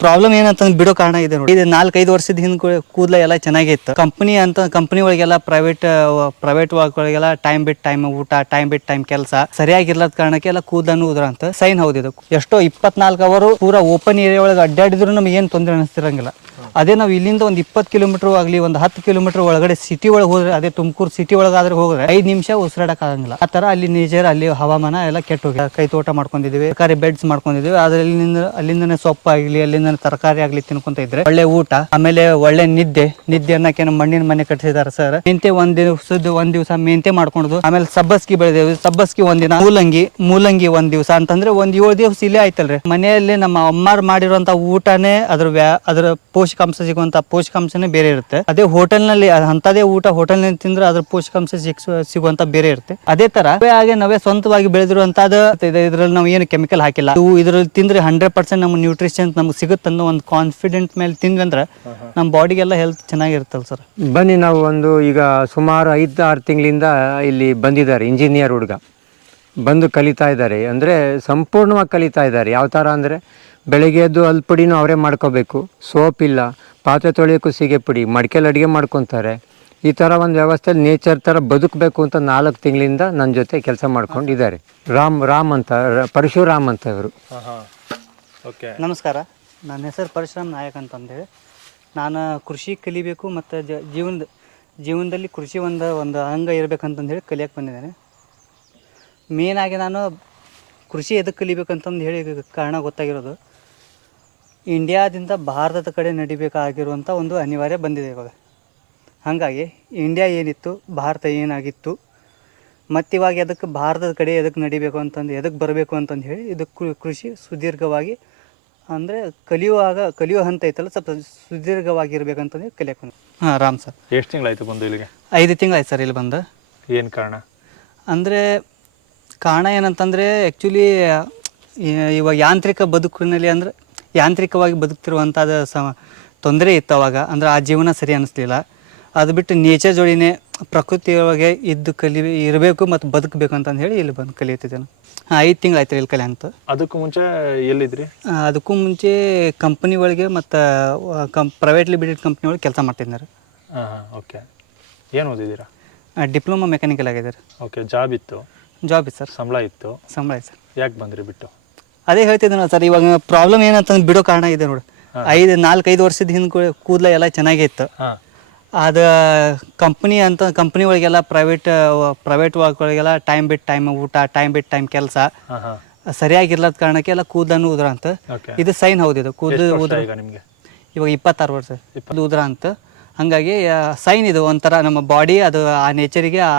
Problem ಏನಂತಂದ್ರೆ ಬಿಡೋ ಕಾರಣ ಇದೆ ನೋಡಿ. ಇದು 4-5 ವರ್ಷದ ಹಿಂದೆ ಕೂದಲ ಎಲ್ಲ ಚೆನ್ನಾಗಿತ್ತು. ಕಂಪನಿ ಒಳಗೆಲ್ಲ ಪ್ರೈವೇಟ್ ಒಳಗೆಲ್ಲ ಟೈಮ್ ಬಿಟ್ ಟೈಮ್ ಊಟ, ಟೈಮ್ ಬಿಟ್ ಟೈಮ್ ಕೆಲಸ ಸರಿಯಾಗಿರ್ಲದ ಕಾರಣಕ್ಕೆ ಎಲ್ಲ ಕೂದಲನ್ನು ಉದುರ ಅಂತ ಸೈನ್ ಹೌದಿದ್ದು. ಎಷ್ಟೋ 24 ಅವರು ಪೂರಾ ಓಪನ್ ಏರಿಯಾ ಒಳಗೆ ಅಡ್ಡಾಡಿದ್ರು ನಮ್ಗೆ ಏನು ತೊಂದರೆ ಅನಿಸ್ತಿರಂಗಿಲ್ಲ. ಅದೇ ನಾವು ಇಲ್ಲಿಂದ ಒಂದು 20 ಕಿಲೋಮೀಟರ್ ಆಗಲಿ, ಒಂದು 10 ಕಿಲೋಮೀಟರ್ ಒಳಗಡೆ ಸಿಟಿ ಒಳಗೆ ಹೋದ್ರೆ, ಅದೇ ತುಮಕೂರು ಸಿಟಿ ಒಳಗಾದ್ರೆ ಹೋದ್ರೆ 5 ನಿಮಿಷ ಉಸಿರಾಡಕ್ ಆಗಂಗಿಲ್ಲ. ಆ ತರ ಅಲ್ಲಿ ನೇಚರ್, ಅಲ್ಲಿ ಹವಾಮಾನ ಎಲ್ಲ ಕೆಟ್ಟು ಹೋಗಿ ಕೈ ತೋಟ ಮಾಡ್ಕೊಂಡಿದೀವಿ, ತರಕಾರಿ ಬೆಡ್ಸ್ ಮಾಡ್ಕೊಂಡಿದೀವಿ. ಆದ್ರೆ ಅಲ್ಲಿಂದನೇ ಸೊಪ್ಪು ಆಗ್ಲಿ, ಅಲ್ಲಿಂದ ತರಕಾರಿ ಆಗ್ಲಿ ತಿನ್ಕೊಂತ ಇದ್ರೆ ಒಳ್ಳೆ ಊಟ, ಆಮೇಲೆ ಒಳ್ಳೆ ನಿದ್ದೆ ಅನ್ನಕ್ಕೆ ಮಣ್ಣಿನ ಮನೆ ಕಟ್ಟಿಸಿದಾರೆ ಸರ್. ಮೆಂತೆ ಒಂದ್ ದಿವಸ ಮೆಂತೆ ಮಾಡ್ಕೊಂಡು, ಆಮೇಲೆ ಸಬ್ಬಸ್ಗಿ ಬೆಳೆದೇವಿ. ಸಬ್ಬಸ್ಗಿ ಒಂದಿನ, ಮೂಲಂಗಿ ಒಂದ್ ದಿವಸ ಅಂತಂದ್ರೆ ಒಂದ್ 7 ದಿವಸ ಇಲ್ಲೇ ಆಯ್ತಲ್ರಿ. ಮನೆಯಲ್ಲಿ ನಮ್ಮ ಅಮ್ಮಾರ್ ಮಾಡಿರುವಂತ ಊಟನೇ ಅದ್ರ ಪೋಷಕಾಂಶ ಸಿಗುವಂತ ಪೋಷಕಾಂಶನೇ ಬೇರೆ ಇರುತ್ತೆ. ಅದೇ ಹೋಟೆಲ್ ನಲ್ಲಿ ಅಂತದೇ ಊಟ ಹೋಟೆಲ್ ನಲ್ಲಿ ತಿಂದ್ರೆ ಅದ್ರ ಪೋಷಕಾಂಶ ಸಿಗುವಂತ ಬೇರೆ ಇರುತ್ತೆ. ಅದೇ ತರ ನಾವೇ ಸ್ವಂತವಾಗಿ ಬೆಳೆದಿರುವಂತದ್ದು. ಇದ್ರಲ್ಲಿ ನಾವು ಏನು ಕೆಮಿಕಲ್ ಹಾಕಿಲ್ಲ. ಇದ್ರಲ್ಲಿ ತಿಂದ್ರೆ 100% ನಮ್ಮ ನ್ಯೂಟ್ರಿಷನ್ ನಮ್ಗೆ ಸಿಗುತ್ತೆ ಅನ್ನೋ ಒಂದು ಕಾನ್ಫಿಡೆಂಟ್ ಮೇಲೆ ತಿಂದ್ವಿ ಅಂದ್ರೆ ನಮ್ಮ ಬಾಡಿಗೆಲ್ಲ ಹೆಲ್ತ್ ಚೆನ್ನಾಗಿರುತ್ತಲ್ಲ ಸರ್. ಬನ್ನಿ, ನಾವು ಈಗ ಸುಮಾರು 5-6 ತಿಂಗಳಿಂದ ಇಲ್ಲಿ ಬಂದಿದ್ದಾರೆ ಇಂಜಿನಿಯರ್ ಹುಡುಗ ಬಂದು ಕಲಿತಾ ಇದ್ದಾರೆ. ಅಂದರೆ ಸಂಪೂರ್ಣವಾಗಿ ಕಲಿತಾ ಇದ್ದಾರೆ. ಯಾವ ಥರ ಅಂದರೆ ಬೆಳಗ್ಗೆ ಎದ್ದು ಪುಡಿನೂ ಅವರೇ ಮಾಡ್ಕೋಬೇಕು, ಸೋಪ್ ಇಲ್ಲ, ಪಾತ್ರೆ ತೊಳೆಯೋಕ್ಕೂ ಸೀಗೆ ಪುಡಿ, ಮಡಿಕೆಲಿ ಅಡುಗೆ ಮಾಡ್ಕೊತಾರೆ. ಈ ಥರ ಒಂದು ವ್ಯವಸ್ಥೆಯಲ್ಲಿ ನೇಚರ್ ಥರ ಬದುಕಬೇಕು ಅಂತ 4 ತಿಂಗಳಿಂದ ನನ್ನ ಜೊತೆ ಕೆಲಸ ಮಾಡ್ಕೊಂಡಿದ್ದಾರೆ. ರಾಮ್ ಅಂತ, ಪರಶುರಾಮ್ ಅಂತ ಇವರು. ಓಕೆ, ನಮಸ್ಕಾರ. ನನ್ನ ಹೆಸರು ಪರಶುರಾಮ್ ನಾಯಕ್ ಅಂತಂದೇಳಿ. ನಾನು ಕೃಷಿ ಕಲಿಬೇಕು ಮತ್ತು ಜೀವನದಲ್ಲಿ ಕೃಷಿ ಒಂದು ಅಂಗ ಇರಬೇಕಂತಂದೇಳಿ ಕಲಿಯಕ್ಕೆ ಬಂದಿದ್ದೇನೆ. ಮೇನಾಗಿ ನಾನು ಕೃಷಿ ಎದಕ್ಕೆ ಕಲಿಬೇಕಂತಂದು ಹೇಳಿ ಕಾರಣ ಗೊತ್ತಾಗಿರೋದು, ಇಂಡಿಯಾದಿಂದ ಭಾರತದ ಕಡೆ ನಡಿಬೇಕಾಗಿರುವಂಥ ಒಂದು ಅನಿವಾರ್ಯ ಬಂದಿದೆ ಇವಾಗ. ಹಾಗಾಗಿ ಇಂಡಿಯಾ ಏನಿತ್ತು, ಭಾರತ ಏನಾಗಿತ್ತು, ಮತ್ತು ಇವಾಗ ಎದಕ್ಕೆ ಭಾರತದ ಕಡೆ ಎದಕ್ಕೆ ನಡಿಬೇಕು ಅಂತಂದು, ಎದಕ್ಕೆ ಬರಬೇಕು ಅಂತಂದು ಹೇಳಿ ಇದಕ್ಕೆ ಕೃಷಿ ಸುದೀರ್ಘವಾಗಿ ಅಂದರೆ ಕಲಿಯೋ ಹಂತ ಐತಲ್ಲ, ಸ್ವಲ್ಪ ಸುದೀರ್ಘವಾಗಿರ್ಬೇಕಂತಂದು ಕಲಿಯಕ್ಕೆ ಬಂದು. ಹಾಂ, ರಾಮ್ ಸರ್. ಎಷ್ಟು ತಿಂಗಳಾಯ್ತು ಬಂದು ಇಲ್ಲಿಗೆ? 5 ತಿಂಗಳಾಯ್ತು ಸರ್ ಇಲ್ಲಿ ಬಂದು. ಏನು ಕಾರಣ? ಅಂದರೆ ಕಾರಣ ಏನಂತಂದರೆ ಆ್ಯಕ್ಚುಲಿ ಇವಾಗ ಯಾಂತ್ರಿಕ ಬದುಕಿನಲ್ಲಿ, ಅಂದರೆ ಯಾಂತ್ರಿಕವಾಗಿ ಬದುಕ್ತಿರುವಂಥದ್ದು ತೊಂದರೆ ಇತ್ತು ಅವಾಗ. ಅಂದರೆ ಆ ಜೀವನ ಸರಿ ಅನ್ನಿಸ್ಲಿಲ್ಲ. ಅದು ಬಿಟ್ಟು ನೇಚರ್ ಜೋಡಿನೇ ಪ್ರಕೃತಿಯೊಳಗೆ ಇರಬೇಕು ಮತ್ತು ಬದುಕಬೇಕು ಅಂತಂದು ಹೇಳಿ ಇಲ್ಲಿ ಬಂದು ಕಲಿಯುತ್ತಿದ್ದೇನೆ. 5 ತಿಂಗಳಾಯ್ತು ಇಲ್ಲಿ ಕಲೆ ಅಂತ. ಅದಕ್ಕೂ ಮುಂಚೆ ಎಲ್ಲಿದ್ರಿ? ಅದಕ್ಕೂ ಮುಂಚೆ ಕಂಪ್ನಿ ಒಳಗೆ ಮತ್ತು ಪ್ರೈವೇಟ್ ಲಿಮಿಟೆಡ್ ಕಂಪ್ನಿ ಒಳಗೆ ಕೆಲಸ ಮಾಡ್ತಿದ್ದಾರೆ. ಓಕೆ. ಏನು ಓದಿದ್ದೀರಾ? ಡಿಪ್ಲೊಮಾ ಮೆಕ್ಯಾನಿಕಲ್ ಆಗಿದ್ದಾರೆ. ಓಕೆ. ಜಾಬ್ ಇತ್ತು ಸರ್. ಸಂಬಳ ಇತ್ತು ಸರ್. ಯಾಕೆ ಬಂದ್ರಿ ಬಿಟ್ಟು? ಅದೇ ಹೇಳ್ತಿದ್ದೆ ಸರ್, ಇವಾಗ ಪ್ರಾಬ್ಲಮ್ ಏನಂತಂದ್ರೆ ಬಿಡೋ ಕಾರಣ ಇದೆ ನೋಡಿ. 4-5 ವರ್ಷದ ಹಿಂದೆ ಕೂದಲ ಎಲ್ಲ ಚೆನ್ನಾಗಿತ್ತು. ಅದು ಕಂಪ್ನಿ ಒಳಗೆಲ್ಲ ಪ್ರೈವೇಟ್ ಒಳಗೆಲ್ಲ ಟೈಮ್ ಬಿಟ್ ಟೈಮ್ ಊಟ, ಟೈಮ್ ಬಿಟ್ ಟೈಮ್ ಕೆಲಸ ಸರಿಯಾಗಿರ್ಲದ ಕಾರಣಕ್ಕೆ ಎಲ್ಲ ಕೂದಲನ್ನು ಉದುರ ಅಂತ. ಇದು ಸೈನ್ ಹೌದಿದ್ದು. ಕೂದಲು ಉದುರ ಇವಾಗ 26 ವರ್ಷ ಉದುರ ಅಂತ. ಹಾಗಾಗಿ ಸೈನ್ ಇದು ಒಂಥರ ನಮ್ಮ ಬಾಡಿ ಅದು ಆ ನೇಚರಿಗೆ, ಆ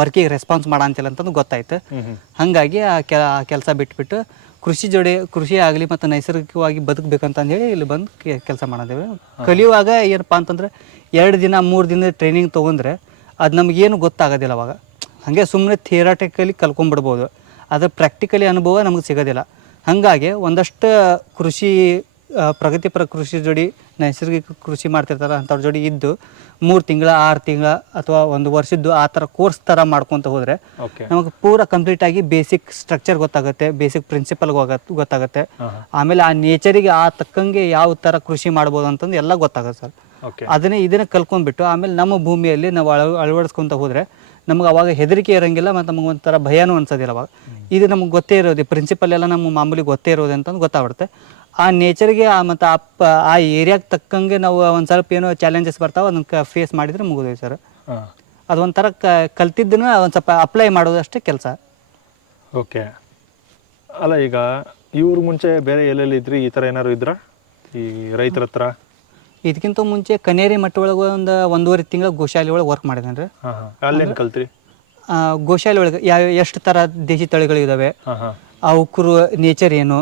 ವರ್ಕಿಗೆ ರೆಸ್ಪಾನ್ಸ್ ಮಾಡಂತಿಲ್ಲ ಅಂತಂದು ಗೊತ್ತಾಯ್ತು. ಹಾಗಾಗಿ ಆ ಕೆಲಸ ಬಿಟ್ಬಿಟ್ಟು ಕೃಷಿ ಆಗಲಿ ಮತ್ತು ನೈಸರ್ಗಿಕವಾಗಿ ಬದುಕಬೇಕಂತಂದು ಹೇಳಿ ಇಲ್ಲಿ ಬಂದು ಕೆಲಸ ಮಾಡಿದ್ದೇವೆ. ಕಲಿಯುವಾಗ ಏನಪ್ಪ ಅಂತಂದರೆ 2 ದಿನ 3 ದಿನದ ಟ್ರೈನಿಂಗ್ ತೊಗೊಂಡ್ರೆ ಅದು ನಮಗೇನು ಗೊತ್ತಾಗೋದಿಲ್ಲ. ಅವಾಗ ಹಾಗೆ ಸುಮ್ಮನೆ ಥಿಯರಾಟಿಕಲಿ ಕಲ್ಕೊಂಡ್ಬಿಡ್ಬೋದು. ಅದು ಪ್ರಾಕ್ಟಿಕಲಿ ಅನುಭವ ನಮಗೆ ಸಿಗೋದಿಲ್ಲ. ಹಾಗಾಗಿ ಒಂದಷ್ಟು ಪ್ರಗತಿಪರ ಕೃಷಿ ಜೋಡಿ, ನೈಸರ್ಗಿಕ ಕೃಷಿ ಮಾಡ್ತಿರ್ತಾರೆ ಅಂಥವ್ರ ಜೋಡಿ ಇದ್ದು 3 ತಿಂಗಳ 6 ತಿಂಗಳ ಅಥವಾ 1 ವರ್ಷದ್ದು ಆ ಥರ ಕೋರ್ಸ್ ಥರ ಮಾಡ್ಕೊತ ಹೋದರೆ ನಮಗೆ ಪೂರಾ ಕಂಪ್ಲೀಟಾಗಿ ಬೇಸಿಕ್ ಸ್ಟ್ರಕ್ಚರ್ ಗೊತ್ತಾಗುತ್ತೆ, ಬೇಸಿಕ್ ಪ್ರಿನ್ಸಿಪಲ್ ಗೊತ್ತಾಗುತ್ತೆ. ಆಮೇಲೆ ಆ ನೇಚರಿಗೆ ಆ ತಕ್ಕಂಗೆ ಯಾವ ಥರ ಕೃಷಿ ಮಾಡ್ಬೋದು ಅಂತಂದು ಎಲ್ಲ ಗೊತ್ತಾಗುತ್ತೆ ಸರ್. ಇದನ್ನೇ ಕಲ್ಕೊಂಡ್ಬಿಟ್ಟು ಆಮೇಲೆ ನಮ್ಮ ಭೂಮಿಯಲ್ಲಿ ನಾವು ಅಳವಡಿಸ್ಕೊತ ಹೋದರೆ ನಮ್ಗೆ ಅವಾಗ ಹೆದರಿಕೆ ಇರೋಂಗಿಲ್ಲ ಮತ್ತು ನಮಗೆ ಒಂಥರ ಭಯನೂ ಅನ್ಸೋದಿಲ್ಲ. ಅವಾಗ ಇದು ನಮ್ಗೆ ಗೊತ್ತೇ ಇರೋದು, ಪ್ರಿನ್ಸಿಪಲ್ ಎಲ್ಲ ನಮ್ಗೆ ಮಾಮೂಲಿ ಗೊತ್ತೇ ಇರೋದು ಅಂತಂದು ಗೊತ್ತಾಗ್ಬಿಡುತ್ತೆ. ಆ ನೇಚರ್ಗೆ ಮತ್ತು ಆ ಏರಿಯಾಗೆ ತಕ್ಕಂಗೆ ನಾವು ಒಂದು ಸ್ವಲ್ಪ ಏನೋ ಚಾಲೆಂಜಸ್ ಬರ್ತಾವೆ, ಅದನ್ನು ಫೇಸ್ ಮಾಡಿದರೆ ಮುಗಿದೋಯ್ತು ಸರ್. ಅದೊಂಥರ ಕಲ್ತಿದ್ದನ್ನು ಒಂದು ಸ್ವಲ್ಪ ಅಪ್ಲೈ ಮಾಡೋದಷ್ಟೇ ಕೆಲಸ. ಓಕೆ. ಅಲ್ಲ, ಈಗ ಇವ್ರ ಮುಂಚೆ ಬೇರೆ ಎಲ್ಲೆಲ್ಲಿ ಇದ್ರಿ? ಈ ಥರ ಏನಾದ್ರು ಇದ್ರ ಈ ರೈತರ ಹತ್ರ? ಇದಕ್ಕಿಂತ ಮುಂಚೆ ಕನೇರಿ ಮಟ್ಟ ಒಳಗೆ 1.5 ತಿಂಗಳ ಗೋಶಾಲೆ ಒಳಗೆ ವರ್ಕ್ ಮಾಡಿದ್ದೇನೆ ರೀ. ಅಲ್ಲೇನು ಕಲ್ತ್ರಿ? ಗೋಶಾಲೆ ಒಳಗೆ ಎಷ್ಟು ಥರ ದೇಶಿ ತಳಿಗಳಿದ್ದಾವೆ, ಅವಕ್ಕೂ ನೇಚರ್ ಏನು,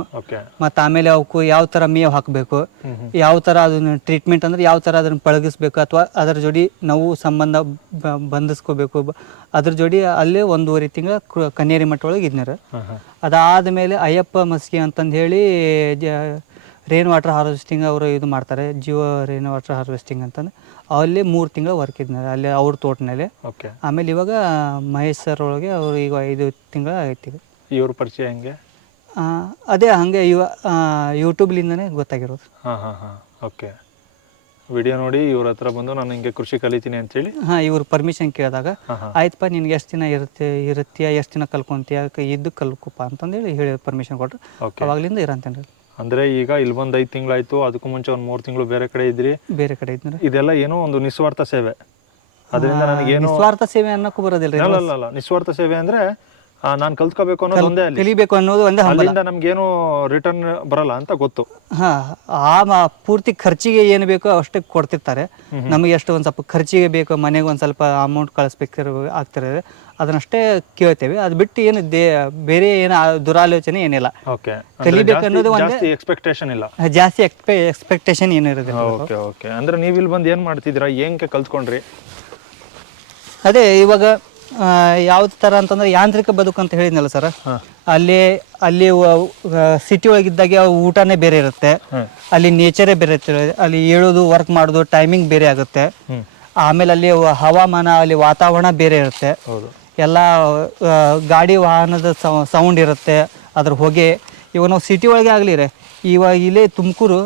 ಮತ್ತು ಆಮೇಲೆ ಅವಕ್ಕೂ ಯಾವ ಥರ ಮೇವು ಹಾಕಬೇಕು, ಯಾವ ಥರ ಅದನ್ನು ಟ್ರೀಟ್ಮೆಂಟ್ ಅಂದರೆ ಯಾವ ಥರ ಅದನ್ನು ಪಳಗಿಸ್ಬೇಕು, ಅಥವಾ ಅದರ ಜೋಡಿ ನಾವು ಸಂಬಂಧ ಬಂಧಿಸ್ಕೋಬೇಕು, ಅದ್ರ ಜೋಡಿ ಅಲ್ಲೇ 1.5 ತಿಂಗಳ ಕನ್ನೇರಿ ಮಟ್ಟ ಒಳಗೆ ಇದ್ನಾರ. ಅದಾದಮೇಲೆ ಅಯ್ಯಪ್ಪ ಮಸ್ಕಿ ಅಂತಂದು ಹೇಳಿ ರೇನ್ ವಾಟರ್ ಹಾರ್ವೆಸ್ಟಿಂಗ್ ಅವರು ಇದು ಮಾಡ್ತಾರೆ, ರೇನ್ ವಾಟರ್ ಹಾರ್ವೆಸ್ಟಿಂಗ್ ಅಂತಂದು ಅಲ್ಲಿ 3 ತಿಂಗಳ ವರ್ಕ್ ಇದ್ನಾರೆ ಅಲ್ಲಿ ಅವ್ರ ತೋಟನಲ್ಲಿ. ಆಮೇಲೆ ಇವಾಗ ಮಹೇಶ್ ಸರ್ ಒಳಗೆ ಅವರು ಈಗ 5 ತಿಂಗಳ ಆಯ್ತು. ಇವ್ರ ಪರಿಚಯ ಹೆಂಗೆ? ಅದೇ ಹಾಗೆ ಯೂಟ್ಯೂಬ್ಲಿಂದನೇ ಗೊತ್ತಾಗಿರೋದು. ಹಾಂ ಹಾಂ ಹಾಂ ಓಕೆ. ವಿಡಿಯೋ ನೋಡಿ ಇವ್ರ ಹತ್ರ ಬಂದು ನಾನು ಹಿಂಗೆ ಕೃಷಿ ಕಲಿತೀನಿ ಅಂತೇಳಿ ಹಾಂ, ಇವ್ರು ಪರ್ಮಿಷನ್ ಕೇಳಿದಾಗ ಹಾಂ ಹಾಂ ಆಯ್ತಪ್ಪ ನಿನ್ಗೆ ಎಷ್ಟು ದಿನ ಇರುತ್ತೀಯ ಎಷ್ಟು ದಿನ ಕಲ್ಕೊಂತೀಯ ಇದ್ದು ಕಲ್ಕೊಪ್ಪ ಅಂತಂದೇಳಿ ಹೇಳಿ ಪರ್ಮಿಷನ್ ಕೊಟ್ಟರು. ಓಕೆ. ಅವಾಗಲಿಂದ ಇರಂತೇನೆ. ಅಂದರೆ ಈಗ ಇಲ್ಲಿ ಬಂದು 5 ತಿಂಗಳಾಯಿತು, ಅದಕ್ಕೂ ಮುಂಚೆ ಒಂದು 3 ತಿಂಗಳು ಬೇರೆ ಕಡೆ ಇದ್ರಿ. ಬೇರೆ ಕಡೆ ಇದ್ನ ಇದೆಲ್ಲ ಏನೋ ಒಂದು ನಿಸ್ವಾರ್ಥ ಸೇವೆ. ಅದರಿಂದ ನನಗೇನು ನಿಸ್ವಾರ್ಥ ಸೇವೆ ಅನ್ನೋಕ್ಕೂ ಬರೋದಿಲ್ಲ ರೀ. ಅಲ್ಲ ನಿಸ್ವಾರ್ಥ ಸೇವೆ ಅಂದರೆ ನಾನು ಕಲ್ತ್ಕೋಬೇಕು ಅನ್ನೋದು ಒಂದೇ, ಅಲ್ಲಿ ಕಲಿಬೇಕು ಅನ್ನೋದು ಒಂದೇ ಹಂಬಲ. ಅಲ್ಲಿಂದ ನಮ್ಗೇನು ರಿಟರ್ನ್ ಬರಲ್ಲ ಅಂತ ಗೊತ್ತು. ಹಾಂ, ಪೂರ್ತಿ ಖರ್ಚಿಗೆ ಏನು ಬೇಕೋ ಅಷ್ಟೇ ಕೊಡ್ತಿರ್ತಾರೆ. ನಮಗೆ ಎಷ್ಟು ಒಂದು ಸ್ವಲ್ಪ ಖರ್ಚಿಗೆ ಬೇಕು, ಮನೆಗೆ ಒಂದು ಸ್ವಲ್ಪ ಅಮೌಂಟ್ ಆಗ್ತಿರೋದು ಅದನ್ನಷ್ಟೇ ಕೇಳ್ತೇವೆ. ಅದು ಬಿಟ್ಟು ಏನು ಬೇರೆ ಏನು ದುರಾಲೋಚನೆ ಏನಿಲ್ಲ. ಓಕೆ. ಕಲಿಬೇಕು ಅನ್ನೋದು ಒಂದೇ, ಜಾಸ್ತಿ ಎಕ್ಸ್ಪೆಕ್ಟೇಷನ್ ಇಲ್ಲ. ಜಾಸ್ತಿ ಎಕ್ಸ್ಪೆಕ್ಟೇಷನ್ ಏನು ಇರೋದಿಲ್ಲ. Okay okay. ಅಂದರೆ ನೀವು ಇಲ್ಲಿ ಬಂದು ಏನು ಮಾಡ್ತಿದ್ದೀರಾ, ಏನಕ್ಕೆ ಕಲ್ತ್ಕೊಂಡ್ರಿ? ಅದೇ ಇವಾಗ ಯಾವ್ದು ಥರ ಅಂತಂದ್ರೆ ಯಾಂತ್ರಿಕ ಬದುಕು ಅಂತ ಹೇಳಿದ್ನಲ್ಲ ಸರ್, ಅಲ್ಲಿ ಸಿಟಿ ಒಳಗಿದ್ದಾಗ ಊಟನೇ ಬೇರೆ ಇರುತ್ತೆ, ಅಲ್ಲಿ ನೇಚರೇ ಬೇರೆ ಇರುತ್ತೆ, ಅಲ್ಲಿ ಹೇಳೋದು ವರ್ಕ್ ಮಾಡೋದು ಟೈಮಿಂಗ್ ಬೇರೆ ಆಗುತ್ತೆ. ಆಮೇಲೆ ಅಲ್ಲಿ ಹವಾಮಾನ, ಅಲ್ಲಿ ವಾತಾವರಣ ಬೇರೆ ಇರುತ್ತೆ. ಎಲ್ಲ ಗಾಡಿ ವಾಹನದ ಸೌಂಡ್ ಇರುತ್ತೆ, ಅದ್ರ ಹೊಗೆ. ಇವಾಗ ನಾವು ಸಿಟಿ ಒಳಗೆ ಆಗಲಿ ರೀ, ಇವಾಗ ಇಲ್ಲೇ ತುಮಕೂರು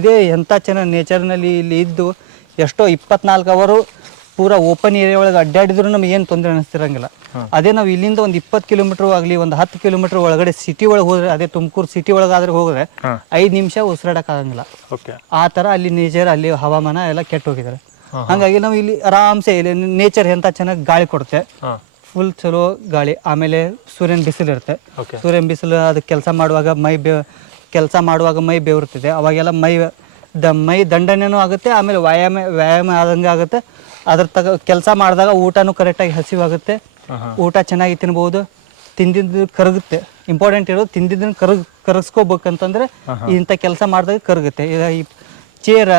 ಇದೇ ಎಂಥ ಚೆನ್ನಾಗಿ ನೇಚರ್ನಲ್ಲಿ ಇಲ್ಲಿ ಇದ್ದು ಎಷ್ಟೋ 24 ಅವರು ಪೂರಾ ಓಪನ್ ಏರಿಯಾ ಒಳಗೆ ಅಡ್ಡಾಡಿದ್ರು ನಮ್ಗೆ ಏನು ತೊಂದರೆ ಅನಿಸ್ತಿರಂಗಿಲ್ಲ. ಅದೇ ನಾವು ಇಲ್ಲಿಂದ ಒಂದು 20 ಕಿಲೋಮೀಟರ್ ಆಗಲಿ ಒಂದು 10 ಕಿಲೋಮೀಟರ್ ಒಳಗಡೆ ಸಿಟಿ ಒಳಗೆ ಹೋದ್ರೆ, ಅದೇ ತುಮಕೂರು ಸಿಟಿ ಒಳಗಾದ್ರೆ ಹೋದ್ರೆ 5 ನಿಮಿಷ ಉಸಿರಾಡಕ್ಕಾಗಂಗಿಲ್ಲ. ಆ ಥರ ಅಲ್ಲಿ ನೇಚರ್, ಅಲ್ಲಿ ಹವಾಮಾನ ಎಲ್ಲ ಕೆಟ್ಟು ಹೋಗಿದ್ದಾರೆ. ಹಾಗಾಗಿ ನಾವು ಇಲ್ಲಿ ಆರಾಮ್ಸೆ ಇಲ್ಲಿ ನೇಚರ್ ಎಂಥ ಚೆನ್ನಾಗಿ ಗಾಳಿ ಕೊಡುತ್ತೆ, ಫುಲ್ ಚಲೋ ಗಾಳಿ. ಆಮೇಲೆ ಸೂರ್ಯನ ಬಿಸಿಲು ಇರುತ್ತೆ, ಸೂರ್ಯನ ಬಿಸಿಲು ಅದು ಕೆಲಸ ಮಾಡುವಾಗ ಮೈ ಬೆವರುತ್ತದೆ. ಅವಾಗೆಲ್ಲ ಮೈ ದಂಡನೆನೂ ಆಗುತ್ತೆ, ಆಮೇಲೆ ವ್ಯಾಯಾಮ ಆದಂಗೆ ಆಗುತ್ತೆ. ಅದ್ರ ಕೆಲಸ ಮಾಡಿದಾಗ ಊಟನೂ ಕರೆಕ್ಟಾಗಿ ಹಸಿವಾಗುತ್ತೆ, ಊಟ ಚೆನ್ನಾಗಿ ತಿನ್ಬೋದು, ತಿಂದಿದ್ದು ಕರಗುತ್ತೆ. ಇಂಪಾರ್ಟೆಂಟ್ ಇರೋದು ತಿಂದಿದ್ದನ್ನು ಕರಗಿಸ್ಕೋಬೇಕಂತಂದ್ರೆ ಇಂಥ ಕೆಲಸ ಮಾಡಿದಾಗ ಕರಗುತ್ತೆ. ಈ ಚೇರ್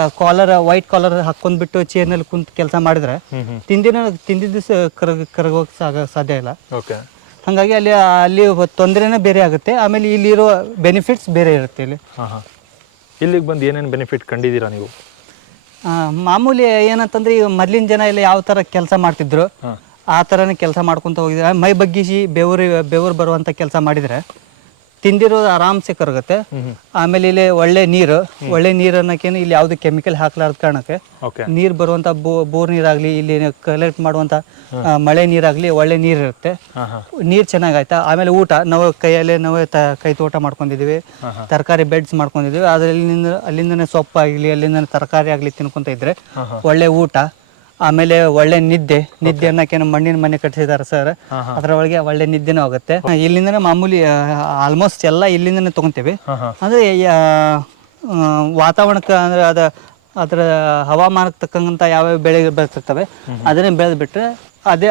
ವೈಟ್ ಕಾಲರ್ ಹಾಕೊಂಡ್ಬಿಟ್ಟು ಚೇರ್ನಲ್ಲಿ ಕುಂತು ಕೆಲಸ ಮಾಡಿದ್ರೆ ತಿಂದಿದ್ದು ಕರಗೋಕೆ ಸಾಧ್ಯ ಇಲ್ಲ. ಹಾಗಾಗಿ ಅಲ್ಲಿ ತೊಂದರೆನೇ ಬೇರೆ ಆಗುತ್ತೆ. ಆಮೇಲೆ ಇಲ್ಲಿರೋ ಬೆನಿಫಿಟ್ಸ್ ಬೇರೆ ಇರುತ್ತೆ. ಇಲ್ಲಿಗೆ ಬಂದು ಏನೇನು ಬೆನಿಫಿಟ್ ಕಂಡಿದ್ದೀರಾ ನೀವು? ಮಾಮೂಲಿ ಏನಂತಂದ್ರೆ ಈಗ ಮೊದ್ಲಿನ ಜನ ಎಲ್ಲ ಯಾವ ಥರ ಕೆಲಸ ಮಾಡ್ತಿದ್ರು ಆ ಥರನೇ ಕೆಲಸ ಮಾಡ್ಕೊತ ಹೋಗಿದ್ರೆ, ಮೈ ಬಗ್ಗಿಸಿ ಬೆವರು ಬರುವಂಥ ಕೆಲಸ ಮಾಡಿದರೆ ತಿಂದಿರೋದು ಆರಾಮ್ಸೆ ಕರಗುತ್ತೆ. ಆಮೇಲೆ ಇಲ್ಲಿ ಒಳ್ಳೆ ನೀರು ಅನ್ನೋಕೇನು ಇಲ್ಲಿ ಯಾವುದು ಕೆಮಿಕಲ್ ಹಾಕ್ಲಾರ್ದ ಕಾರಣಕ್ಕೆ ನೀರು ಬರುವಂಥ ಬೋರ್ ನೀರಾಗಲಿ, ಇಲ್ಲಿ ಕಲೆಕ್ಟ್ ಮಾಡುವಂಥ ಮಳೆ ನೀರಾಗಲಿ ಒಳ್ಳೆ ನೀರು ಇರುತ್ತೆ. ನೀರು ಚೆನ್ನಾಗಾಯ್ತಾ. ಆಮೇಲೆ ಊಟ ನಾವು ಕೈ ತೋಟ ಮಾಡ್ಕೊಂಡಿದ್ದೀವಿ, ತರಕಾರಿ ಬೆಡ್ಸ್ ಮಾಡ್ಕೊಂಡಿದ್ದೀವಿ. ಅಲ್ಲಿಂದನೇ ಸೊಪ್ಪು ಆಗಲಿ, ಅಲ್ಲಿಂದ ತರಕಾರಿ ಆಗಲಿ ತಿನ್ಕೊಂತ ಇದ್ರೆ ಒಳ್ಳೆ ಊಟ. ಆಮೇಲೆ ಒಳ್ಳೆ ನಿದ್ದೆ ಅನ್ನೋಕೇನು ಮಣ್ಣಿನ ಮನೆ ಕಟ್ಟಿಸಿದಾರೆ ಸರ್, ಅದರೊಳಗೆ ಒಳ್ಳೆ ನಿದ್ದೆನೂ ಆಗುತ್ತೆ. ಇಲ್ಲಿಂದನೇ ಮಾಮೂಲಿ ಆಲ್ಮೋಸ್ಟ್ ಎಲ್ಲ ಇಲ್ಲಿಂದನೇ ತೊಗೊತೀವಿ. ಅಂದರೆ ವಾತಾವರಣಕ್ಕೆ ಅಂದರೆ ಅದರ ಹವಾಮಾನಕ್ಕೆ ತಕ್ಕಂಥ ಯಾವ್ಯಾವ ಬೆಳೆ ಬರ್ತಿರ್ತವೆ ಅದನ್ನೇ ಬೆಳೆದ್ಬಿಟ್ರೆ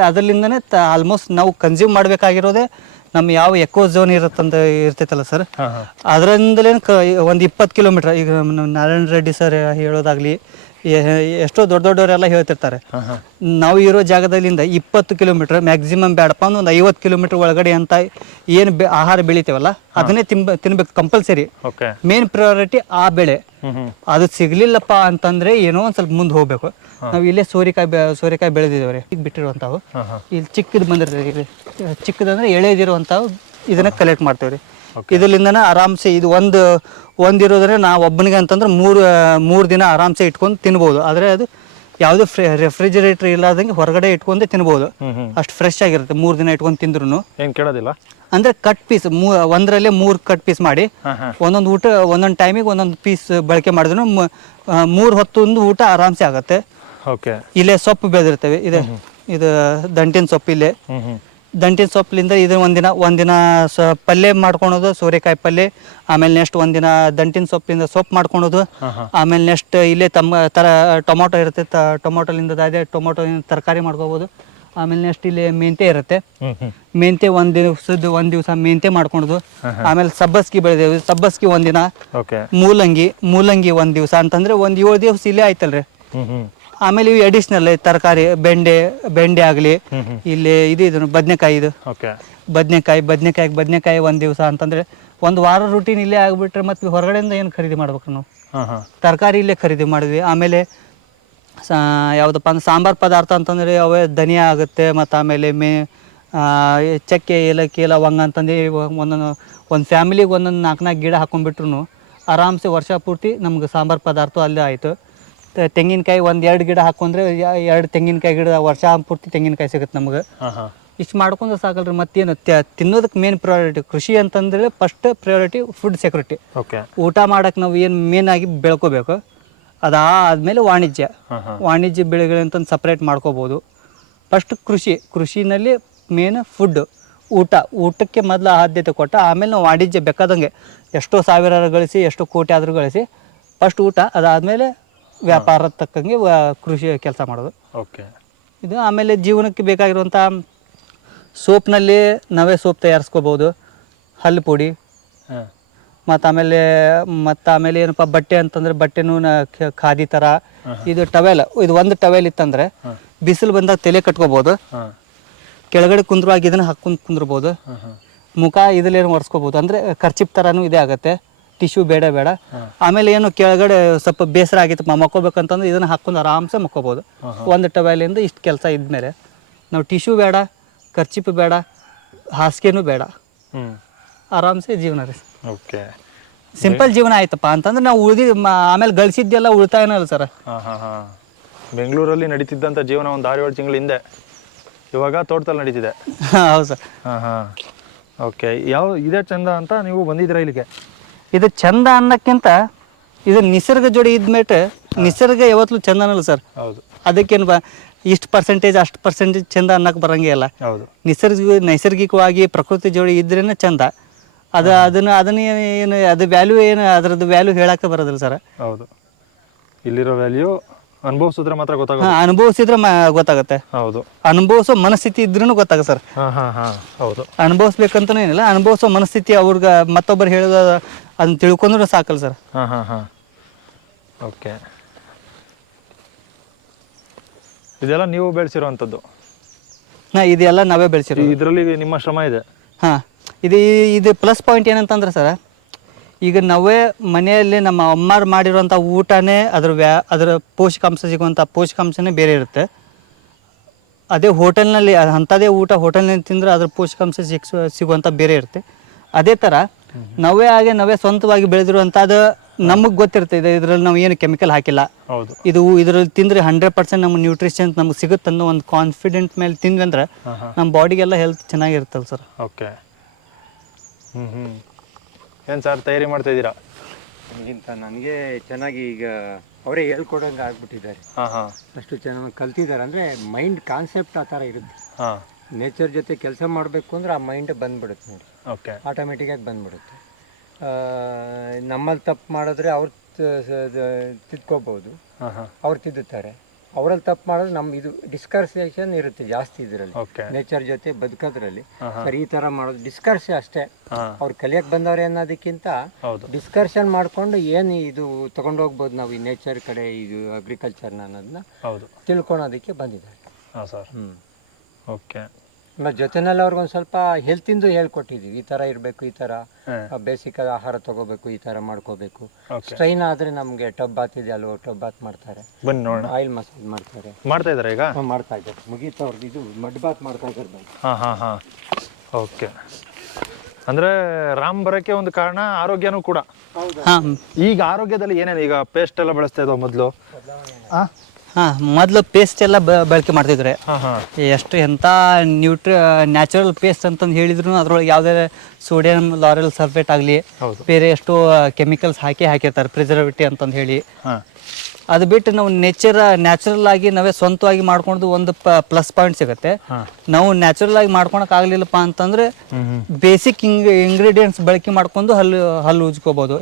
ಅದರಲ್ಲಿಂದನೇ ಆಲ್ಮೋಸ್ಟ್ ನಾವು ಕನ್ಸ್ಯೂಮ್ ಮಾಡಬೇಕಾಗಿರೋದೇ ನಮ್ಮ ಯಾವ ಎಕೋ ಝೋನ್ ಇರ್ತೈತಲ್ಲ ಸರ್, ಅದರಿಂದಲೇ ಒಂದು 20 ಕಿಲೋಮೀಟರ್. ಈಗ ನಾರಾಯಣ ರೆಡ್ಡಿ ಸರ್ ಹೇಳೋದಾಗ್ಲಿ, ಎಷ್ಟೋ ದೊಡ್ಡವರೆಲ್ಲ ಹೇಳ್ತಿರ್ತಾರೆ, ನಾವು ಇರೋ ಜಾಗದಲ್ಲಿಂದ 20 ಕಿಲೋಮೀಟರ್ ಮ್ಯಾಕ್ಸಿಮಮ್ ಬೇಡಪ್ಪ ಒಂದು 50 ಕಿಲೋಮೀಟರ್ ಒಳಗಡೆ ಅಂತ ಏನು ಆಹಾರ ಬೆಳಿತೇವಲ್ಲ ಅದನ್ನೇ ತಿನ್ಬೇಕು ಕಂಪಲ್ಸರಿ. ಮೇನ್ ಪ್ರಯಾರಿಟಿ ಆ ಬೆಳೆ. ಅದು ಸಿಗ್ಲಿಲ್ಲಪ್ಪ ಅಂತಂದ್ರೆ ಏನೋ ಒಂದ್ ಸ್ವಲ್ಪ ಮುಂದೆ ಹೋಗ್ಬೇಕು. ನಾವು ಇಲ್ಲೇ ಸೋರೆಕಾಯಿ ಬೆಳೆದಿದ್ದೇವ್ರಿ, ಈಗ ಬಿಟ್ಟಿರುವಂತಾವು. ಇಲ್ಲಿ ಚಿಕ್ಕದು ಬಂದಿರ್ತದೆ, ಚಿಕ್ಕದಂದ್ರೆ ಎಳೆದಿರುವಂತಾವು ಇದನ್ನ ಕಲೆಕ್ಟ್ ಮಾಡ್ತೇವ್ರಿ. ಇದರಿಂದನೇ ಆರಾಮ್ಸೆ ಇದು ಒಂದಿರೋದ್ರೆ ನಾವು ಒಬ್ಬನಿಗೆ ಅಂತಂದ್ರೆ ಮೂರು ದಿನ ಆರಾಮ್ಸೆ ಇಟ್ಕೊಂಡು ತಿನ್ಬೋದು. ಆದರೆ ಅದು ಯಾವುದೇ ರೆಫ್ರಿಜರೇಟರ್ ಇಲ್ಲದಂಗೆ ಹೊರಗಡೆ ಇಟ್ಕೊಂಡೆ ತಿನ್ಬೋದು. ಅಷ್ಟು ಫ್ರೆಶ್ ಆಗಿರುತ್ತೆ 3 ದಿನ ಇಟ್ಕೊಂಡು ತಿಂದ್ರು. ಏನು ಕೇಳೋದಿಲ್ಲ ಅಂದ್ರೆ ಕಟ್ ಪೀಸ್ ಒಂದರಲ್ಲೇ 3 ಕಟ್ ಪೀಸ್ ಮಾಡಿ ಒಂದೊಂದು ಟೈಮಿಗೆ ಒಂದೊಂದು ಪೀಸ್ ಬಳಕೆ ಮಾಡಿದ್ರು 3 ಹೊತ್ತೊಂದು ಊಟ ಆರಾಮ್ಸೆ ಆಗುತ್ತೆ. ಇಲ್ಲೇ ಸೊಪ್ಪು ಬೆಳೆದಿರ್ತೇವೆ, ಇದು ದಂಟಿನ ಸೊಪ್ಪು. ಇಲ್ಲೇ ದಂಟಿನ ಸೊಪ್ಪಿನಿಂದ ಇದು ಒಂದಿನ ಪಲ್ಯ ಮಾಡ್ಕೊಳೋದು, ಸೋರೆಕಾಯಿ ಪಲ್ಯ. ಆಮೇಲೆ ನೆಕ್ಸ್ಟ್ ಒಂದಿನ ದಂಟಿನ ಸೊಪ್ಪಿಂದ ಸೊಪ್ಪು ಮಾಡ್ಕೊಳೋದು. ಆಮೇಲೆ ನೆಕ್ಸ್ಟ್ ಇಲ್ಲೇ ಟೊಮೊಟೊ ಇರುತ್ತೆ, ಟೊಮೊಟೊಲಿಂದ ಅದೇ ಟೊಮೊಟೊಲಿಂದ ತರಕಾರಿ ಮಾಡ್ಕೋಬೋದು. ಆಮೇಲೆ ನೆಕ್ಸ್ಟ್ ಇಲ್ಲಿ ಮೆಂತೆ ಇರುತ್ತೆ, ಮೆಂತೆ ಒಂದ್ ದಿವಸ ಮೆಂತೆ ಮಾಡ್ಕೊಳೋದು. ಆಮೇಲೆ ಸಬ್ಬಸ್ಗಿ ಬೆಳೆದೇವೆ, ಸಬ್ಬಸ್ಗಿ ಒಂದಿನ. ಮೂಲಂಗಿ ಒಂದ್ ದಿವಸ ಅಂತಂದ್ರೆ 7 ದಿವಸ ಇಲ್ಲೇ ಆಯ್ತಲ್ರಿ. ಆಮೇಲೆ ಇವು ಅಡಿಷನಲ್ ತರಕಾರಿ, ಬೆಂಡೆ ಆಗಲಿ, ಇಲ್ಲಿ ಇದು ಬದನೆಕಾಯಿ 1 ದಿವಸ ಅಂತಂದ್ರೆ 1 ವಾರ ರೂಟೀನ್ ಇಲ್ಲೇ ಆಗ್ಬಿಟ್ರೆ ಮತ್ತೆ ಹೊರಗಡೆಯಿಂದ ಏನು ಖರೀದಿ ಮಾಡ್ಬೇಕು ನಾವು? ತರಕಾರಿ ಇಲ್ಲೇ ಖರೀದಿ ಮಾಡಿದ್ವಿ. ಆಮೇಲೆ ಯಾವುದಪ್ಪ ಅಂದ್ರೆ ಸಾಂಬಾರ್ ಪದಾರ್ಥ ಅಂತಂದ್ರೆ ಅವೇ ಧನಿಯಾ ಆಗುತ್ತೆ, ಮತ್ತು ಆಮೇಲೆ ಚಕ್ಕೆ ಏಲಕ್ಕಿ ಲವಂಗ ಅಂತಂದು ಒಂದು ಫ್ಯಾಮಿಲಿಗೆ ಒಂದೊಂದು 4 ಗಿಡ ಹಾಕೊಂಡ್ಬಿಟ್ರು ಆರಾಮ್ಸೆ ವರ್ಷ ಪೂರ್ತಿ ನಮ್ಗೆ ಸಾಂಬಾರು ಪದಾರ್ಥ ಅಲ್ಲೇ ಆಯಿತು. ತೆಂಗಿನಕಾಯಿ 1-2 ಗಿಡ ಹಾಕೊಂಡ್ರೆ 2 ತೆಂಗಿನಕಾಯಿ ಗಿಡ ವರ್ಷ ಪೂರ್ತಿ ತೆಂಗಿನಕಾಯಿ ಸಿಗುತ್ತೆ ನಮ್ಗೆ. ಇಷ್ಟು ಮಾಡ್ಕೊಂಡು ಸಾಕಲ್ರಿ. ಮತ್ತೇನು ತಿನ್ನೋದಕ್ಕೆ ಮೇನ್ ಪ್ರಯಾರಿಟಿ ಕೃಷಿ ಅಂತಂದರೆ ಫಸ್ಟ್ ಪ್ರಯಾರಿಟಿ ಫುಡ್ ಸೆಕ್ಯೂರಿಟಿ. ಊಟ ಮಾಡೋಕೆ ನಾವು ಏನು ಮೇನ್ ಆಗಿ ಬೆಳ್ಕೋಬೇಕು. ಅದಾದಮೇಲೆ ವಾಣಿಜ್ಯ ಬೆಳೆಗಳಂತಂದು ಸಪ್ರೇಟ್ ಮಾಡ್ಕೋಬೋದು. ಫಸ್ಟ್ ಕೃಷಿನಲ್ಲಿ ಮೇನ್ ಫುಡ್ಡು ಊಟಕ್ಕೆ ಮೊದಲು ಆದ್ಯತೆ ಕೊಟ್ಟ ಆಮೇಲೆ ನಾವು ವಾಣಿಜ್ಯ ಬೇಕಾದಂಗೆ ಎಷ್ಟೋ ಸಾವಿರಾರು ಗಳಿಸಿ ಎಷ್ಟೋ ಕೋಟಿ ಆದರೂ ಗಳಿಸಿ ಫಸ್ಟ್ ಊಟ, ಅದಾದಮೇಲೆ ವ್ಯಾಪಾರ ತಕ್ಕಂಗೆ ಕೃಷಿ ಕೆಲಸ ಮಾಡೋದು. ಇದು ಆಮೇಲೆ ಜೀವನಕ್ಕೆ ಬೇಕಾಗಿರುವಂಥ ಸೋಪ್ನಲ್ಲಿ ನಾವೇ ಸೋಪ್ ತಯಾರಿಸ್ಕೋಬೋದು, ಹಲ್ಲು ಪುಡಿ. ಮತ್ತು ಆಮೇಲೆ ಏನಪ್ಪ ಬಟ್ಟೆ ಅಂತಂದರೆ ಬಟ್ಟೆನೂ ಖಾದಿ ಥರ. ಇದು ಟವೆಲ್, ಇದು ಒಂದು ಟವೆಲ್ ಇತ್ತಂದರೆ ಬಿಸಿಲು ಬಂದಾಗ ತಲೆ ಕಟ್ಕೋಬೋದು, ಕೆಳಗಡೆ ಕುಂದ್ರುವಾಗ ಇದನ್ನು ಹಾಕ್ಕೊಂಡು ಕುಂದ್ರಬೋದು, ಮುಖ ಇದಲ್ಲೇನು ಒರೆಸ್ಕೋಬೋದು. ಅಂದರೆ ಖರ್ಚಿಪ್ ಥರನೂ ಇದೇ ಆಗುತ್ತೆ, ಟಿಶ್ಯೂ ಬೇಡ. ಆಮೇಲೆ ಏನು ಕೆಳಗಡೆ ಸ್ವಲ್ಪ ಬೇಸರ ಆಗಿತ್ತು ಮಕ್ಕೋಬೇಕಂತಂದ್ರೆ ಇದನ್ನು ಹಾಕ್ಕೊಂಡು ಆರಾಮ್ಸೆ ಮಕ್ಕೋಬೋದು. ಒಂದು ಟವೆಲಿಂದ ಇಷ್ಟು ಕೆಲಸ ಇದ್ಮೇಲೆ ನಾವು ಟಿಶ್ಯೂ ಬೇಡ, ಖರ್ಚಿಪ್ ಬೇಡ, ಹಾಸಿಗೆನೂ ಬೇಡ, ಆರಾಮ್ಸೆ ಜೀವನ ರೀ. ಸಿಂಪಲ್ ಜೀವನ ಆಯ್ತಪ್ಪ ಅಂತಂದ್ರೆ ನಾವು ಆಮೇಲೆ ಗಳಿಸಿದ್ದೆಲ್ಲ ಉಳಿತಾಯನೂ ಅಲ್ಲ ಸರ್. ಬೆಂಗಳೂರಲ್ಲಿ ನಡೀತಿದ್ದಂಥ ಜೀವನ ಒಂದು 6-7 ತಿಂಗಳ ಹಿಂದೆ ಇವಾಗ ತೋಟದಲ್ಲಿ ನಡೀತಿದೆ. ಹೌದು ಸರ್. ಓಕೆ, ಇದೇ ಚಂದ ಅಂತ ನೀವು ಬಂದಿದ್ದೀರಾ ಇಲ್ಲಿಗೆ? ಇದು ಚಂದ ಅನ್ನೋಕ್ಕಿಂತ ಇದು ನಿಸರ್ಗ ಜೋಡಿ ಇದ್ಮೇಲೆ ನಿಸರ್ಗ ಯಾವತ್ತೂ ಚಂದ ಅನ್ನಲ್ಲ ಸರ್. ಹೌದು. ಅದಕ್ಕೇನು ಇಷ್ಟು ಪರ್ಸೆಂಟೇಜ್ ಅಷ್ಟು ಪರ್ಸೆಂಟೇಜ್ ಚಂದ ಅನ್ನಕ್ಕೆ ಬರಂಗೇ ಇಲ್ಲ. ಹೌದು. ನೈಸರ್ಗಿಕವಾಗಿ ಪ್ರಕೃತಿ ಜೋಡಿ ಇದ್ರೇನೆ ಚಂದ. ಅದನ್ನು ಏನು ಅದು ವ್ಯಾಲ್ಯೂ ಏನು ಅದರದ್ದು ವ್ಯಾಲ್ಯೂ ಹೇಳಕ್ಕೆ ಬರೋದಿಲ್ಲ ಸರ್. ಹೌದು. ಇಲ್ಲಿರೋ ವ್ಯಾಲ್ಯೂ ಅನುಭವಿಸಿದ್ರೆ ಮಾತ್ರ ಗೊತ್ತಾಗುತ್ತೆ. ಅನುಭವಿಸಿದ್ರೆ ಗೊತ್ತಾಗುತ್ತೆ. ಹೌದು. ಅನುಭವಿಸೋ ಮನಸ್ಥಿತಿ ಇದ್ರೂ ಗೊತ್ತಾಗುತ್ತೆ ಸರ್. ಹೌದು. ಅನುಭವಿಸ್ಬೇಕಂತನೂ ಏನಿಲ್ಲ, ಅನುಭವಿಸೋ ಮನಸ್ಥಿತಿ ಅವ್ರಿಗೆ ಮತ್ತೊಬ್ಬರು ಹೇಳೋದು ಅದನ್ನ ತಿಳ್ಕೊಂಡ್ರೂ ಸಾಕಲ್ಲ ಸರ್. ಓಕೆ. ಇದೆಲ್ಲ ನೀವು ಬೆಳೆಸಿರೋವಂಥದ್ದು? ಇದೆಲ್ಲ ನಾವೇ ಬೆಳೆಸಿರೋ. ಇದರಲ್ಲಿ ನಿಮ್ಮ ಶ್ರಮ ಇದೆ. ಇದು ಪ್ಲಸ್ ಪಾಯಿಂಟ್ ಏನಂತಂದ್ರೆ ಸರ್, ಈಗ ನಾವೇ ಮನೆಯಲ್ಲಿ ನಮ್ಮ ಅಮ್ಮಾರು ಮಾಡಿರೋಂಥ ಊಟನೇ ಅದರ ಪೋಷಕಾಂಶ ಸಿಗುವಂಥ ಪೋಷಕಾಂಶನೇ ಬೇರೆ ಇರುತ್ತೆ. ಅದೇ ಹೋಟೆಲ್ನಲ್ಲಿ ಅಂಥದ್ದೇ ಊಟ ಹೋಟೆಲ್ನಲ್ಲಿ ತಿಂದರೆ ಅದ್ರ ಪೋಷಕಾಂಶ ಸಿಗುವಂಥ ಬೇರೆ ಇರುತ್ತೆ. ಅದೇ ಥರ ನಾವೇ ಸ್ವಂತವಾಗಿ ಬೆಳೆದಿರುವಂಥದ್ದು ನಮಗೆ ಗೊತ್ತಿರ್ತದೆ. ಇದರಲ್ಲಿ ನಾವು ಏನು ಕೆಮಿಕಲ್ ಹಾಕಿಲ್ಲ. ಹೌದು. ಇದರಲ್ಲಿ ತಿಂದರೆ 100% ನಮ್ಮ ನ್ಯೂಟ್ರಿಷನ್ಸ್ ನಮ್ಗೆ ಸಿಗುತ್ತೆ ಅನ್ನೋ ಒಂದು ಕಾನ್ಫಿಡೆಂಟ್ ಮೇಲೆ ತಿಂದ್ವಿ ಅಂದ್ರೆ ನಮ್ಮ ಬಾಡಿಗೆಲ್ಲ ಹೆಲ್ತ್ ಚೆನ್ನಾಗಿರುತ್ತಲ್ಲ ಸರ್. ಓಕೆ. ಏನು ಸರ್ ತಯಾರಿ ಮಾಡ್ತಾ ಇದ್ದೀರಾ? ನನಗೆ ಚೆನ್ನಾಗಿ ಈಗ ಅವರೇ ಹೇಳ್ಕೊಡಂಗೆ ಆಗ್ಬಿಟ್ಟಿದ್ದಾರೆ. ಅಷ್ಟು ಚೆನ್ನಾಗಿ ಕಲ್ತಿದ್ದಾರೆ. ಅಂದರೆ ಮೈಂಡ್ ಕಾನ್ಸೆಪ್ಟ್ ಆ ಥರ ಇರುತ್ತೆ. ನೇಚರ್ ಜೊತೆ ಕೆಲಸ ಮಾಡಬೇಕು ಅಂದರೆ ಆ ಮೈಂಡ್ ಬಂದ್ಬಿಡುತ್ತೆ ನೋಡಿ. ಓಕೆ. ಆಟೋಮೆಟಿಕ್ಕಾಗಿ ಬಂದ್ಬಿಡುತ್ತೆ. ನಮ್ಮಲ್ಲಿ ತಪ್ಪು ಮಾಡಿದ್ರೆ ಅವ್ರು ತಿದ್ಕೋಬೋದು, ಅವ್ರು ತಿದ್ದುತ್ತಾರೆ. ಅವರಲ್ಲಿ ತಪ್ಪು ಮಾಡಿದ್ರೆ ನಮ್ಮ ಇದು ಡಿಸ್ಕರ್ಸೇಷನ್ ಇರುತ್ತೆ ಜಾಸ್ತಿ ಇದರಲ್ಲಿ. ನೇಚರ್ ಜೊತೆ ಬದುಕೋದ್ರಲ್ಲಿ ಸರ್ ಈ ಥರ ಮಾಡೋದು ಡಿಸ್ಕರ್ಷನ್ ಅಷ್ಟೇ. ಅವ್ರು ಕಲಿಯಕ್ಕೆ ಬಂದವ್ರೆ ಅನ್ನೋದಕ್ಕಿಂತ ಡಿಸ್ಕರ್ಷನ್ ಮಾಡಿಕೊಂಡು ಏನು ಇದು ತಗೊಂಡು ಹೋಗ್ಬೋದು ನಾವು ಈ ನೇಚರ್ ಕಡೆ ಇದು ಅಗ್ರಿಕಲ್ಚರ್ನ ಅನ್ನೋದನ್ನ ತಿಳ್ಕೊಳೋದಕ್ಕೆ ಬಂದಿದ್ದಾರೆ. ಓಕೆ. ನಮ್ಮ ಜೊತೆನಲ್ಲಿ ಅವ್ರಿಗೊಂದು ಸ್ವಲ್ಪ ಹೆಲ್ತಿಂದು ಹೇಳ್ಕೊಟ್ಟಿದ್ದೀವಿ. ಈ ಥರ ಇರಬೇಕು, ಈ ಥರ ಬೇಸಿಕ್ ಆಹಾರ ತಗೋಬೇಕು, ಈ ಥರ ಮಾಡ್ಕೋಬೇಕು. ಸ್ಟ್ರೈನ್ ಆದರೆ ನಮಗೆ ಟಬ್ ಬಾತ್ ಇದೆ ಅಲ್ವ, ಟಬ್ ಬಾತ್ ಮಾಡ್ತಾರೆ, ಬನ್ನಿ ನೋಡೋಣ. ಆಯಿಲ್ ಮಸಾಜ್ ಮಾಡ್ತಾ ಇದ್ದಾರೆ ಈಗ. ಮಾಡ್ತಾ ಇದ್ದಾರೆ, ಮುಗೀತಾ ಅವ್ರದ್ದು ಇದು ಮಡ್ ಬಾತ್ ಮಾಡ್ತಾ ಇದ್ದಾರೆ. ಓಕೆ. ಅಂದರೆ ರಾಮ್ ಬರೋಕ್ಕೆ ಒಂದು ಕಾರಣ ಆರೋಗ್ಯನೂ ಕೂಡ. ಈಗ ಆರೋಗ್ಯದಲ್ಲಿ ಏನೇನು ಈಗ ಪೇಸ್ಟ್ ಎಲ್ಲ ಬಳಸ್ತಾ ಇದ್ದಾವೆ ಮೊದಲು? ಮೊದಲು ಪೇಸ್ಟ್ ಎಲ್ಲ ಬಳಕೆ ಮಾಡ್ತಿದ್ರೆ ಎಷ್ಟು ಎಂಥ ನ್ಯಾಚುರಲ್ ಪೇಸ್ಟ್ ಅಂತಂದು ಹೇಳಿದ್ರು ಅದ್ರೊಳಗೆ ಯಾವುದೇ ಸೋಡಿಯಂ ಲಾರೆಲ್ ಸಲ್ಫೇಟ್ ಆಗಲಿ ಬೇರೆ ಎಷ್ಟೋ ಕೆಮಿಕಲ್ಸ್ ಹಾಕಿರ್ತಾರೆ ಪ್ರಿಸರ್ವೇಟಿವ್ ಅಂತಂದು ಹೇಳಿ. ಅದು ಬಿಟ್ಟು ನಾವು ನ್ಯಾಚುರಲ್ ಆಗಿ ನಾವೇ ಸ್ವಂತವಾಗಿ ಮಾಡ್ಕೊಂಡು ಒಂದು ಪ್ಲಸ್ ಪಾಯಿಂಟ್ ಸಿಗುತ್ತೆ. ನಾವು ನ್ಯಾಚುರಲ್ ಆಗಿ ಮಾಡ್ಕೊಳಕ್ ಆಗ್ಲಿಲ್ಲಪ್ಪ ಅಂತಂದ್ರೆ ಬೇಸಿಕ್ ಇಂಗ್ರೀಡಿಯೆಂಟ್ಸ್ ಬಳಕೆ ಮಾಡ್ಕೊಂಡು ಹಲ್ಲು ಉಜ್ಕೋಬಹುದು.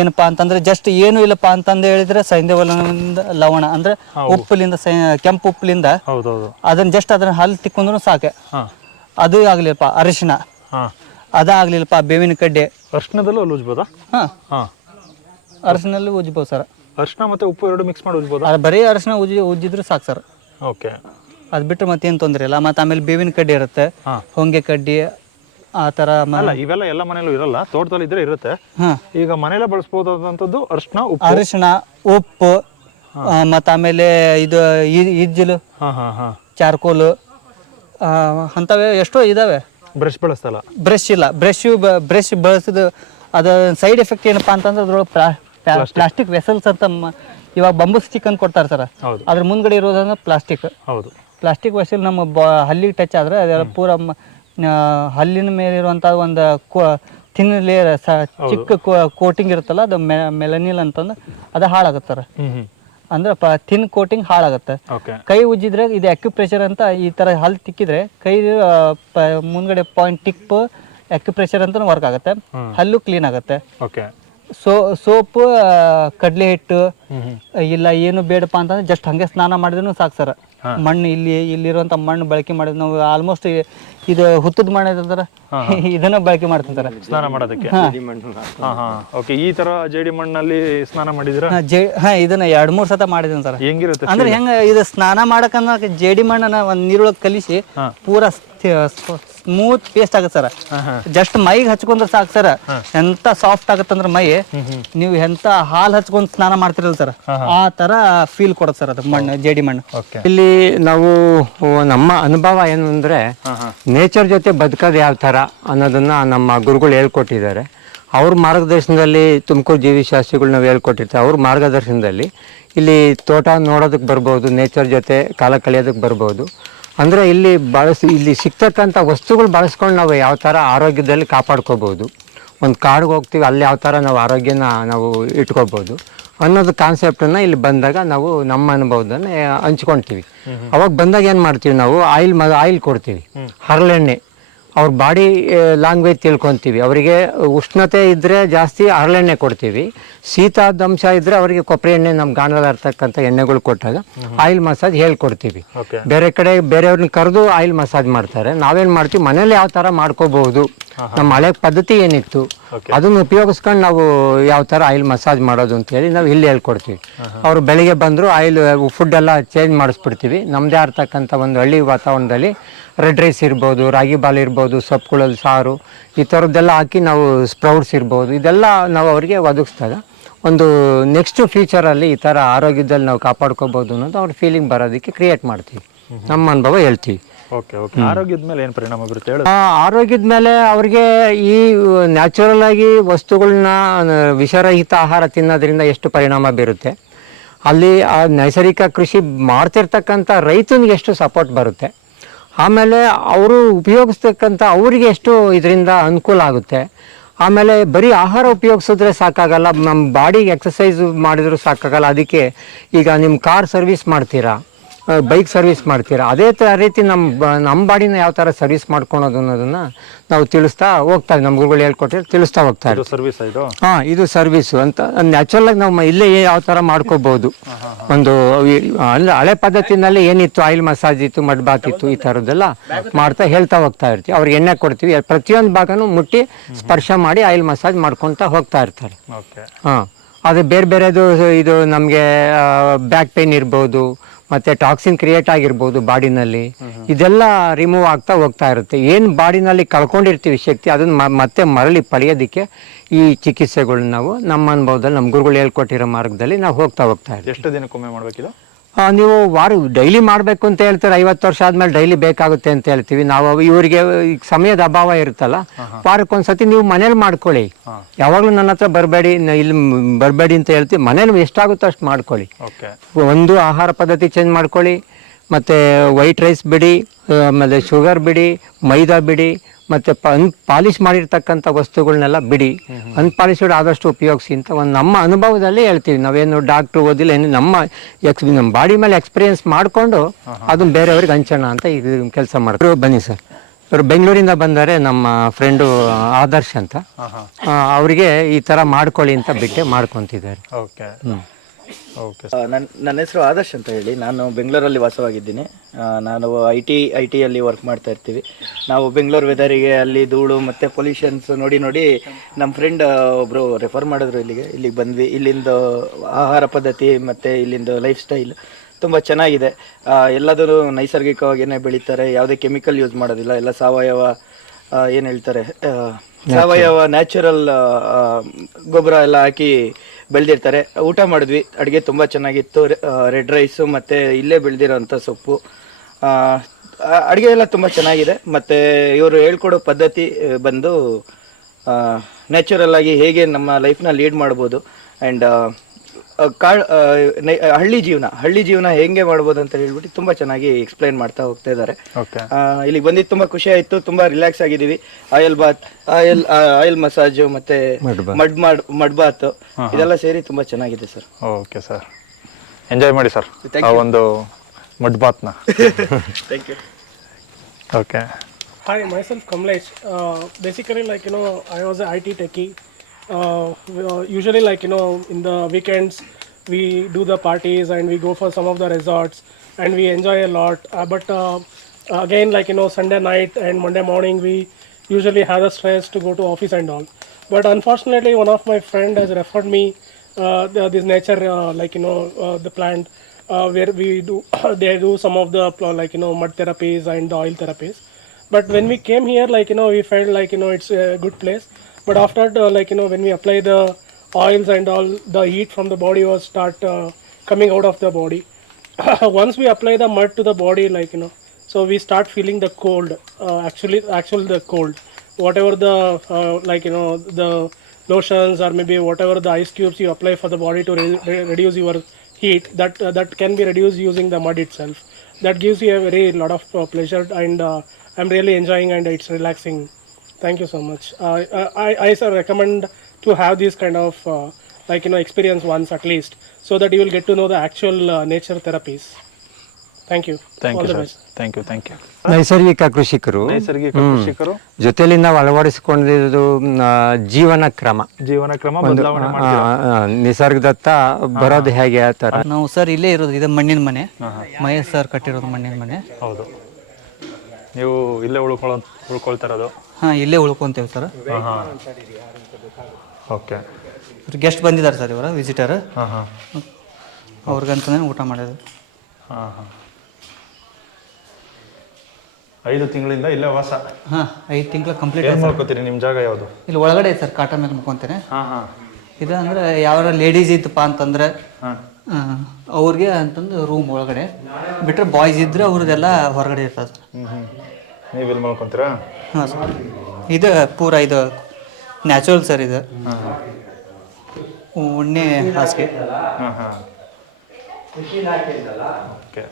ಏನಪ್ಪಾ ಅಂತಂದ್ರೆ ಜಸ್ಟ್ ಏನು ಇಲ್ಲಪ್ಪ ಅಂತಂದು ಹೇಳಿದ್ರೆ ಸೈಂಧವಲದಿಂದ ಲವಣ ಅಂದ್ರೆ ಉಪ್ಪಲಿಂದ ಕೆಂಪು ಉಪ್ಪಲಿಂದ ಅದನ್ನ ಹಲ್ಲು ತಿಕ್ಕೊಂಡ್ರು ಸಾಕೆ. ಅದು ಆಗ್ಲಿಲ್ಲಪ್ಪ ಅರಿಶಿನ, ಅದಾಗ್ಲಿಲ್ಲಪ್ಪ ಬೇವಿನ ಕಡ್ಡೆ. ಅರಿಶಿನದಲ್ಲೂ ಉಜ್ಬೋದಾ? ಅರಿಶಿನಲ್ಲಿ ಉಜ್ಬೋದು ಸರ್. ಅರಿಶಿನ ಮತ್ತೆ ಉಪ್ಪು ಎರಡು ಮಿಕ್ಸ್ ಮಾಡಿ ಉಜ್ಬೋದು? ಅದು ಬರೀ ಅರಿಶಿನ ಉಜ್ಜಿದ್ರೆ ಸಾಕು ಸರ್. ಓಕೆ. ಅದು ಬಿಟ್ಟರೆ ಮತ್ತೇನು ತೊಂದರೆ ಇಲ್ಲ. ಮತ್ತು ಆಮೇಲೆ ಬೇವಿನ ಕಡ್ಡಿ ಇರುತ್ತೆ, ಹೊಂಗೆ ಕಡ್ಡಿ ಆ ಥರ. ಇವೆಲ್ಲ ಎಲ್ಲ ಮನೇಲೂ ಇರಲ್ಲ, ತೋಟದಲ್ಲಿ ಇದ್ರೆ ಇರುತ್ತೆ. ಈಗ ಮನೇಲೆ ಬಳಸ್ಬೋದಾದಂಥದ್ದು ಅರಿಶಿನ, ಉಪ್ಪು, ಮತ್ತು ಆಮೇಲೆ ಇದು ಇಜ್ಜಲು, ಚಾರ್ಕೋಲು, ಅಂಥವೇ ಎಷ್ಟೋ ಇದ್ದಾವೆ. ಬ್ರಷ್ ಬಳಸ್ತಲ್ಲ. ಬ್ರಷ್ ಇಲ್ಲ, ಬ್ರಷ್ ಬಳಸಿದ ಅದು ಸೈಡ್ ಎಫೆಕ್ಟ್ ಏನಪ್ಪಾ ಅಂತಂದ್ರೆ ಅದ್ರೊಳಗೆ ಪ್ಲಾಸ್ಟಿಕ್ ವೆಸಲ್ಸ್ ಅಂತ ಇವಾಗ ಬಂಬೂ ಸ್ಟಿಕ್ ಅಂತ ಕೊಡ್ತಾರೆ ಸರ್. ಅದ್ರ ಮುಂದ್ಗಡೆ ಇರೋದಂದ್ರೆ ಪ್ಲಾಸ್ಟಿಕ್. ಹೌದು. ಪ್ಲಾಸ್ಟಿಕ್ ವೆಸಲ್ ನಮ್ಮ ಹಲ್ಲಿಗೆ ಟಚ್ ಆದ್ರೆ ಅದೆಲ್ಲ ಪೂರ ಹಲ್ಲಿನ ಮೇಲೆ ಇರುವಂಥ ಒಂದು ಥಿನ್ ಲೇಯರ್ ಚಿಕ್ಕ ಕೋಟಿಂಗ್ ಇರುತ್ತಲ್ಲ, ಅದು ಮೆಲನಿಲ್ ಅಂತಂದು ಅದು ಹಾಳಾಗುತ್ತೆ ಸರ್. ಅಂದ್ರೆ ಥಿನ್ ಕೋಟಿಂಗ್ ಹಾಳಾಗುತ್ತೆ. ಕೈ ಉಜ್ಜಿದ್ರೆ ಇದು ಅಕ್ಯುಪ್ರೆಷರ್ ಅಂತ ಈ ಥರ ಹಲ್ಲು ತಿಕ್ಕಿದ್ರೆ ಕೈ ಮುಂದ್ಗಡೆ ಪಾಯಿಂಟ್ ಟಿಪ್ ಅಕ್ಯುಪ್ರೆಷರ್ ಅಂತ ವರ್ಕ್ ಆಗುತ್ತೆ, ಹಲ್ಲು ಕ್ಲೀನ್ ಆಗುತ್ತೆ. ಸೋಪ್, ಕಡಲೆ ಹಿಟ್ಟು ಇಲ್ಲ ಏನು ಬೇಡಪ್ಪ ಅಂತಂದ್ರೆ ಜಸ್ಟ್ ಹಂಗೆ ಸ್ನಾನ ಮಾಡಿದ್ರು ಸಾಕು ಸರ್. ಮಣ್ಣು ಇಲ್ಲಿರುವಂಥ ಮಣ್ಣು ಬಳಕೆ ಮಾಡಿದ್ರೆ ನಾವು ಆಲ್ಮೋಸ್ಟ್ ಇದು ಹುತ್ತದ ಮಣ್ಣು ಇದ್ರೆ ಇದನ್ನ ಬಳಕೆ ಮಾಡ್ತೀನಿ ಸರ್ ಸ್ನಾನ ಮಾಡೋದಕ್ಕೆ. ಈ ತರ ಜೇಡಿ ಮಣ್ಣಲ್ಲಿ ಸ್ನಾನ ಮಾಡಿದ್ರ? ಇದನ್ನ 2-3 ಸತ ಮಾಡಿದ್ದೀನಿ ಸರ್. ಹೆಂಗಿರುತ್ತೆ ಅಂದ್ರೆ ಹೆಂಗ ಇದು ಸ್ನಾನ ಮಾಡಕಂದ್ರೆ ಜೇಡಿ ಮಣ್ಣನ್ನ ಒಂದ್ ನೀರೊಳಗೆ ಕಲಿಸಿ ಪೂರಾ ಸ್ಮೂತ್ ಪೇಸ್ಟ್ ಆಗುತ್ತೆ ಸರ್. ಜಸ್ಟ್ ಮೈಗೆ ಹಚ್ಕೊಂಡ್ರೆ ಸಾಕು ಸರ್, ಎಂತ ಸಾಫ್ಟ್ ಆಗತ್ತಂದ್ರೆ ಮೈ, ನೀವು ಎಂತ ಹಾಲು ಹಚ್ಕೊಂಡ್ ಸ್ನಾನ ಮಾಡ್ತಿರಲ್ಲ ಸರ್, ಆ ತರ ಫೀಲ್ ಕೊಡುತ್ತೆ ಸರ್ ಅದು ಮಣ್ಣು, ಜೇಡಿ ಮಣ್ಣು. ಇಲ್ಲಿ ನಾವು ನಮ್ಮ ಅನುಭವ ಏನು ಅಂದ್ರೆ ನೇಚರ್ ಜೊತೆ ಬದುಕೋದು ಯಾವ ತರ ಅನ್ನೋದನ್ನ ನಮ್ಮ ಗುರುಗಳು ಹೇಳ್ಕೊಟ್ಟಿದ್ದಾರೆ. ಅವ್ರ ಮಾರ್ಗದರ್ಶನದಲ್ಲಿ ತುಮಕೂರು ಜೀವಿಶಾಸ್ತ್ರಿಗಳು ನಾವು ಹೇಳ್ಕೊಟ್ಟಿರ್ತಾರೆ. ಅವ್ರ ಮಾರ್ಗದರ್ಶನದಲ್ಲಿ ಇಲ್ಲಿ ತೋಟ ನೋಡೋದಕ್ಕೆ ಬರ್ಬೋದು, ನೇಚರ್ ಜೊತೆ ಕಾಲ ಕಳೆಯೋದಕ್ಕೆ ಬರ್ಬೋದು. ಅಂದರೆ ಇಲ್ಲಿ ಸಿಗ್ತಕ್ಕಂಥ ವಸ್ತುಗಳು ಬಳಸ್ಕೊಂಡು ನಾವು ಯಾವ ಥರ ಆರೋಗ್ಯದಲ್ಲಿ ಕಾಪಾಡ್ಕೋಬೋದು, ಒಂದು ಕಾಡಿಗೆ ಹೋಗ್ತೀವಿ ಅಲ್ಲಿ ಯಾವ ಥರ ನಾವು ಆರೋಗ್ಯನ ನಾವು ಇಟ್ಕೋಬೋದು ಅನ್ನೋದು ಕಾನ್ಸೆಪ್ಟನ್ನು ಇಲ್ಲಿ ಬಂದಾಗ ನಾವು ನಮ್ಮ ಅನುಭವದನ್ನು ಹಂಚ್ಕೊಳ್ತೀವಿ. ಅವಾಗ ಬಂದಾಗ ಏನು ಮಾಡ್ತೀವಿ, ನಾವು ಆಯಿಲ್ ಕೊಡ್ತೀವಿ, ಹರಳೆಣ್ಣೆ. ಅವ್ರ ಬಾಡಿ ಲ್ಯಾಂಗ್ವೇಜ್ ತಿಳ್ಕೊತೀವಿ. ಅವರಿಗೆ ಉಷ್ಣತೆ ಇದ್ದರೆ ಜಾಸ್ತಿ ಹರಳೆಣ್ಣೆ ಕೊಡ್ತೀವಿ, ಶೀತಾದಂಶ ಇದ್ದರೆ ಅವರಿಗೆ ಕೊಬ್ಬರಿ ಎಣ್ಣೆ, ನಮ್ಮ ಗಾಣದಲ್ಲಿ ಇರ್ತಕ್ಕಂಥ ಎಣ್ಣೆಗಳು ಕೊಟ್ಟಾಗ ಆಯಿಲ್ ಮಸಾಜ್ ಹೇಳ್ಕೊಡ್ತೀವಿ. ಬೇರೆ ಕಡೆ ಬೇರೆಯವ್ರನ್ನ ಕರೆದು ಆಯಿಲ್ ಮಸಾಜ್ ಮಾಡ್ತಾರೆ. ನಾವೇನು ಮಾಡ್ತೀವಿ, ಮನೇಲಿ ಯಾವ ಥರ ಮಾಡ್ಕೋಬಹುದು, ನಮ್ಮ ಹಳೆ ಪದ್ಧತಿ ಏನಿತ್ತು ಅದನ್ನು ಉಪಯೋಗಿಸ್ಕೊಂಡು ನಾವು ಯಾವ ಥರ ಆಯಿಲ್ ಮಸಾಜ್ ಮಾಡೋದು ಅಂತೇಳಿ ನಾವು ಇಲ್ಲಿ ಹೇಳ್ಕೊಡ್ತೀವಿ. ಅವರು ಬೆಳಿಗ್ಗೆ ಬಂದರು ಆಯಿಲ್ ಫುಡ್ ಎಲ್ಲ ಚೇಂಜ್ ಮಾಡಿಸ್ಬಿಡ್ತೀವಿ. ನಮ್ಮದೇ ಇರ್ತಕ್ಕಂಥ ಒಂದು ಹಳ್ಳಿ ವಾತಾವರಣದಲ್ಲಿ ರೆಡ್ ರೈಸ್ ಇರ್ಬೋದು, ರಾಗಿ ಬಾಲ್ ಇರ್ಬೋದು, ಸೊಪ್ಪುಗಳಲ್ಲಿ ಸಾರು, ಈ ಥರದ್ದೆಲ್ಲ ಹಾಕಿ ನಾವು ಸ್ಪ್ರೌಟ್ಸ್ ಇರ್ಬೋದು, ಇದೆಲ್ಲ ನಾವು ಅವರಿಗೆ ಒದಗಿಸಿದಾಗ ಒಂದು ನೆಕ್ಸ್ಟ್ ಫ್ಯೂಚರಲ್ಲಿ ಈ ಥರ ಆರೋಗ್ಯದಲ್ಲಿ ನಾವು ಕಾಪಾಡ್ಕೋಬೋದು ಅನ್ನೋದು ಅವ್ರ ಫೀಲಿಂಗ್ ಬರೋದಕ್ಕೆ ಕ್ರಿಯೇಟ್ ಮಾಡ್ತೀವಿ. ನಮ್ಮ ಅನುಭವ ಹೇಳ್ತೀವಿ. ಆರೋಗ್ಯದ ಮೇಲೆ ಏನು ಪರಿಣಾಮ ಬರುತ್ತೆ? ಆರೋಗ್ಯದ ಮೇಲೆ ಅವ್ರಿಗೆ ಈ ನ್ಯಾಚುರಲ್ ಆಗಿ ವಸ್ತುಗಳನ್ನ ವಿಷರಹಿತ ಆಹಾರ ತಿನ್ನೋದ್ರಿಂದ ಎಷ್ಟು ಪರಿಣಾಮ ಬೀರುತ್ತೆ, ಅಲ್ಲಿ ಆ ನೈಸರ್ಗಿಕ ಕೃಷಿ ಮಾಡ್ತಿರ್ತಕ್ಕಂಥ ರೈತನಿಗೆ ಎಷ್ಟು ಸಪೋರ್ಟ್ ಬರುತ್ತೆ, ಆಮೇಲೆ ಅವರು ಉಪಯೋಗಿಸ್ತಕ್ಕಂಥ ಅವರಿಗೆ ಎಷ್ಟು ಇದರಿಂದ ಅನುಕೂಲ ಆಗುತ್ತೆ. ಆಮೇಲೆ ಬರೀ ಆಹಾರ ಉಪಯೋಗಿಸಿದ್ರೆ ಸಾಕಾಗಲ್ಲ, ನಮ್ಮ ಬಾಡಿಗೆ ಎಕ್ಸಸೈಸ್ ಮಾಡಿದ್ರು ಸಾಕಾಗಲ್ಲ. ಅದಕ್ಕೆ ಈಗ ನಿಮ್ಮ ಕಾರ್ ಸರ್ವಿಸ್ ಮಾಡ್ತೀರಾ, ಬೈಕ್ ಸರ್ವಿಸ್ ಮಾಡ್ತೀರಾ, ಅದೇ ರೀತಿ ನಮ್ಮ ಬಾಡಿನ ಯಾವ ಥರ ಸರ್ವಿಸ್ ಮಾಡ್ಕೊಳೋದು ಅನ್ನೋದನ್ನು ನಾವು ತಿಳಿಸ್ತಾ ಹೋಗ್ತಾ ನಮ್ಮ ಗುರುಗಳು ಹೇಳ್ಕೊಟ್ಟಿರೋ ತಿಳಿಸ್ತಾ ಹೋಗ್ತಾ ಇದ್ದೀವಿ. ಇದು ಸರ್ವಿಸು ಅಂತ ನ್ಯಾಚುರಲ್ ಆಗಿ ನಾವು ಇಲ್ಲೇ ಯಾವ ಥರ ಮಾಡ್ಕೋಬಹುದು. ಒಂದು ಅಂದರೆ ಹಳೆ ಪದ್ಧತಿನಲ್ಲಿ ಏನಿತ್ತು, ಆಯಿಲ್ ಮಸಾಜ್ ಇತ್ತು, ಮಡ್ ಬಾತ್ ಇತ್ತು, ಈ ಥರದ್ದೆಲ್ಲ ಮಾಡ್ತಾ ಹೇಳ್ತಾ ಹೋಗ್ತಾ ಇರ್ತೀವಿ. ಅವ್ರಿಗೆ ಎಣ್ಣೆ ಕೊಡ್ತೀವಿ, ಪ್ರತಿಯೊಂದು ಭಾಗನೂ ಮುಟ್ಟಿ ಸ್ಪರ್ಶ ಮಾಡಿ ಆಯಿಲ್ ಮಸಾಜ್ ಮಾಡ್ಕೊತಾ ಹೋಗ್ತಾ ಇರ್ತಾರೆ. ಅದು ಬೇರೆ ಬೇರೆದು ಇದು ನಮಗೆ ಬ್ಯಾಕ್ ಪೇನ್ ಇರ್ಬೋದು, ಮತ್ತು ಟಾಕ್ಸಿನ್ ಕ್ರಿಯೇಟ್ ಆಗಿರ್ಬೋದು ಬಾಡಿನಲ್ಲಿ, ಇದೆಲ್ಲ ರಿಮೂವ್ ಆಗ್ತಾ ಹೋಗ್ತಾ ಇರುತ್ತೆ. ಏನು ಬಾಡಿನಲ್ಲಿ ಕಳ್ಕೊಂಡಿರ್ತೀವಿ ಶಕ್ತಿ, ಅದನ್ನು ಮತ್ತೆ ಮರಳಿ ಪಡೆಯೋದಕ್ಕೆ ಈ ಚಿಕಿತ್ಸೆಗಳನ್ನ ನಾವು ನಮ್ಮ ಅನುಭವದಲ್ಲಿ ನಮ್ಮ ಗುರುಗಳು ಹೇಳ್ಕೊಟ್ಟಿರೋ ಮಾರ್ಗದಲ್ಲಿ ನಾವು ಹೋಗ್ತಾ ಇರ್ತೀವಿ. ಎಷ್ಟು ದಿನಕ್ಕೊಮ್ಮೆ ಮಾಡಬೇಕಿಲ್ಲ? ನೀವು ಡೈಲಿ ಮಾಡಬೇಕು ಅಂತ ಹೇಳ್ತಾರೆ. 50 ವರ್ಷ ಆದ್ಮೇಲೆ ಡೈಲಿ ಬೇಕಾಗುತ್ತೆ ಅಂತ ಹೇಳ್ತೀವಿ ನಾವು. ಇವರಿಗೆ ಸಮಯದ ಅಭಾವ ಇರುತ್ತಲ್ಲ, ವಾರಕ್ಕೊಂದ್ಸತಿ ನೀವು ಮನೇಲಿ ಮಾಡ್ಕೊಳ್ಳಿ. ಯಾವಾಗಲೂ ನನ್ನ ಹತ್ರ ಬರಬೇಡಿ, ಇಲ್ಲಿ ಬರಬೇಡಿ ಅಂತ ಹೇಳ್ತೀವಿ. ಮನೇಲಿ ಎಷ್ಟಾಗುತ್ತೋ ಅಷ್ಟು ಮಾಡ್ಕೊಳ್ಳಿ. ಒಂದು ಆಹಾರ ಪದ್ಧತಿ ಚೇಂಜ್ ಮಾಡ್ಕೊಳ್ಳಿ, ಮತ್ತು ವೈಟ್ ರೈಸ್ ಬಿಡಿ, ಆಮೇಲೆ ಶುಗರ್ ಬಿಡಿ, ಮೈದಾ ಬಿಡಿ, ಮತ್ತು ಪಾಲಿಶ್ ಮಾಡಿರ್ತಕ್ಕಂಥ ವಸ್ತುಗಳನ್ನೆಲ್ಲ ಬಿಡಿ. ಅನ್ಪಾಲಿಶ್ಡ್ ಆದಷ್ಟು ಉಪಯೋಗಿಸಿ ಅಂತ ಒಂದು ನಮ್ಮ ಅನುಭವದಲ್ಲಿ ಹೇಳ್ತೀವಿ. ನಾವೇನು ಡಾಕ್ಟ್ರು ಓದಿಲ್ಲ, ಏನು ನಮ್ಮ ಬಾಡಿ ಮೇಲೆ ಎಕ್ಸ್ಪೀರಿಯನ್ಸ್ ಮಾಡಿಕೊಂಡು ಅದನ್ನ ಬೇರೆಯವ್ರಿಗೆ ಹಂಚೋಣ ಅಂತ ಈಗ ಕೆಲಸ ಮಾಡ್ತಾರೆ. ಬನ್ನಿ ಸರ್, ಇವರು ಬೆಂಗಳೂರಿಂದ ಬಂದರೆ ನಮ್ಮ ಫ್ರೆಂಡು ಆದರ್ಶ್ ಅಂತ, ಅವರಿಗೆ ಈ ಥರ ಮಾಡ್ಕೊಳ್ಳಿ ಅಂತ ಬಿಟ್ಟೆ ಮಾಡ್ಕೊತಿದ್ದಾರೆ. ನನ್ನ ಹೆಸರು ಆದರ್ಶ್ ಅಂತ ಹೇಳಿ, ನಾನು ಬೆಂಗಳೂರಲ್ಲಿ ವಾಸವಾಗಿದ್ದೀನಿ. ನಾನು ಐ ಟಿಯಲ್ಲಿ ವರ್ಕ್ ಮಾಡ್ತಾ ಇರ್ತೀವಿ ನಾವು. ಬೆಂಗಳೂರು ವೆದರಿಗೆ ಅಲ್ಲಿ ಧೂಳು ಮತ್ತು ಪೊಲ್ಯೂಷನ್ಸ್ ನೋಡಿ ನಮ್ಮ ಫ್ರೆಂಡ್ ಒಬ್ಬರು ರೆಫರ್ ಮಾಡಿದ್ರು ಇಲ್ಲಿಗೆ ಬಂದ್ವಿ. ಇಲ್ಲಿಂದ ಆಹಾರ ಪದ್ಧತಿ ಮತ್ತು ಇಲ್ಲಿಂದ ಲೈಫ್ ಸ್ಟೈಲ್ ತುಂಬ ಚೆನ್ನಾಗಿದೆ. ಎಲ್ಲದೂ ನೈಸರ್ಗಿಕವಾಗಿಯೇ ಬೆಳೀತಾರೆ, ಯಾವುದೇ ಕೆಮಿಕಲ್ ಯೂಸ್ ಮಾಡೋದಿಲ್ಲ, ಎಲ್ಲ ಸಾವಯವ ಏನು ಹೇಳ್ತಾರೆ ಸಾವಯವ ನ್ಯಾಚುರಲ್ ಗೊಬ್ಬರ ಎಲ್ಲ ಹಾಕಿ ಬೆಳೆದಿರ್ತಾರೆ. ಊಟ ಮಾಡಿದ್ವಿ, ಅಡುಗೆ ತುಂಬ ಚೆನ್ನಾಗಿತ್ತು. ರೆಡ್ ರೈಸು ಮತ್ತು ಇಲ್ಲೇ ಬೆಳೆದಿರೋಂಥ ಸೊಪ್ಪು, ಅಡುಗೆ ಎಲ್ಲ ತುಂಬ ಚೆನ್ನಾಗಿದೆ. ಮತ್ತು ಇವರು ಹೇಳ್ಕೊಡೋ ಪದ್ಧತಿ ಬಂದು ನ್ಯಾಚುರಲ್ ಆಗಿ ಹೇಗೆ ನಮ್ಮ ಲೈಫ್ನ ಲೀಡ್ ಮಾಡ್ಬೋದು ಆ್ಯಂಡ್ ಹಳ್ಳಿ ಜೀವನ ಹೆಂಗೆ ಮಾಡ್ಬೋದು ಅಂತ ಹೇಳ್ಬಿಟ್ಟು ತುಂಬ ಚೆನ್ನಾಗಿ ಎಕ್ಸ್ಪ್ಲೈನ್ ಮಾಡ್ತಾ ಹೋಗ್ತಾ ಇದ್ದಾರೆ. ಓಕೆ. ಇಲ್ಲಿಗೆ ಬಂದಿದ್ದು ತುಂಬ ಖುಷಿ ಆಯಿತು. ತುಂಬ ರಿಲ್ಯಾಕ್ಸ್ ಆಗಿದ್ದೀವಿ. ಆಯಿಲ್ ಬಾತ್, ಆಯಿಲ್ ಮಸಾಜು ಮತ್ತು ಮಡ್ ಬಾತ್ ಇದೆಲ್ಲ ಸೇರಿ ತುಂಬ ಚೆನ್ನಾಗಿದೆ ಸರ್. ಓಕೆ ಸರ್, ಎಂಜಾಯ್ ಮಾಡಿ ಸರ್ ಆ ಒಂದು ಮಡ್ ಬಾತ್ನ. Thank you. Okay. Hi, myself Kamlesh. Basically, like, you know, I was a IT techie. Usually, like, you know, in the weekends, we do the parties and we go for some of the resorts and we enjoy a lot. But again, like, you know, Sunday night and Monday morning, we usually have the stress to go to office and all. But unfortunately, one of my friend has referred me this nature, like, you know, the plant where we do, they do some of the, like, you know, mud therapies and the oil therapies. But when we came here, like, you know, we felt like, you know, it's a good place. But after, like, you know, when we apply the oils and all, the heat from the body was start coming out of the body. Once we apply the mud to the body, like, you know, so we start feeling the cold, actually the cold. Whatever the, like, you know, the lotions or maybe whatever the ice cubes you apply for the body to reduce your heat, that can be reduced using the mud itself. That gives you a very lot of pleasure, and I'm really enjoying and it's relaxing. Thank you so much. I sir recommend to have this kind of like, you know, experience once at least, so that you will get to know the actual nature therapies. Thank you. Thank All you the sir. best. Thank you. ನೈಸರ್ಗಿಕ ಕೃಷಿಕರು ನೈಸರ್ಗಿಕ ಕೃಷಿಕರು ಜೊತೆಲಿ ನಾವು ಅಳವಡಿಸಿಕೊಂಡಿದ್ದು ಜೀವನ ಕ್ರಮ ಬದಲಾವಣೆ ಮಾಡಿ ನಿಸರ್ಗದತ್ತ ಬರೋದು ಹೇಗೆ ಆ ಥರ. ನಾವು ಸರ್ ಇಲ್ಲೇ ಇರೋದು, ಇದು ಮಣ್ಣಿನ ಮನೆ, ಮಹೇಶ್ ಸರ್ ಕಟ್ಟಿರೋದು ಮಣ್ಣಿನ ಮನೆ. ಹೌದು, ನೀವು ಇಲ್ಲೇ ಉಳ್ಕೊಳ್ತಾ ಇರೋದು? ಹಾಂ, ಇಲ್ಲೇ ಉಳ್ಕೊಂತೇವೆ ಸರ್. ಓಕೆ. ಗೆಸ್ಟ್ ಬಂದಿದ್ದಾರೆ ಸರ್, ಇವರ ವಿಸಿಟರ್, ಹಾಂ ಹಾಂ, ಅವ್ರಿಗಂತಲೇ ಊಟ ಮಾಡೋದು. ಹಾಂ ಹಾಂ. 5 ತಿಂಗಳಿಂದ ಇಲ್ಲೇ ವಾಸ? ಹಾಂ, 5 ತಿಂಗಳು ಕಂಪ್ಲೀಟ್. ಏನು ಮಾಡ್ಕೋತೀರಿ? ನಿಮ್ಮ ಜಾಗ ಯಾವುದು? ಇಲ್ಲಿ ಒಳಗಡೆ ಸರ್, ಕಾಟ ಮೇಲೆ ಮುಕ್ಕೊಂತೇನೆ. ಹಾಂ ಹಾಂ. ಇದು ಅಂದರೆ ಯಾವ ಲೇಡೀಸ್ ಇತ್ತಪ್ಪ ಅಂತಂದ್ರೆ ಹಾಂ, ಅವ್ರಿಗೆ ಅಂತಂದು ರೂಮ್ ಒಳಗಡೆ ಬಿಟ್ಟರೆ, ಬಾಯ್ಸ್ ಇದ್ದರೆ ಅವ್ರದ್ದೆಲ್ಲ ಹೊರಗಡೆ ಇರ್ತದೆ ಸರ್. ನೀವು ಇಲ್ಲಿ ಮಾಡ್ಕೊತೀರಾ? ಹಾಂ ಸರ್, ಇದು ಪೂರ ಇದು ನ್ಯಾಚುರಲ್ ಸರ್. ಇದು ಉಣ್ಣೆ ಹಾಸಿಗೆ. ಹಾಂ ಹಾಂ. ಓಕೆ.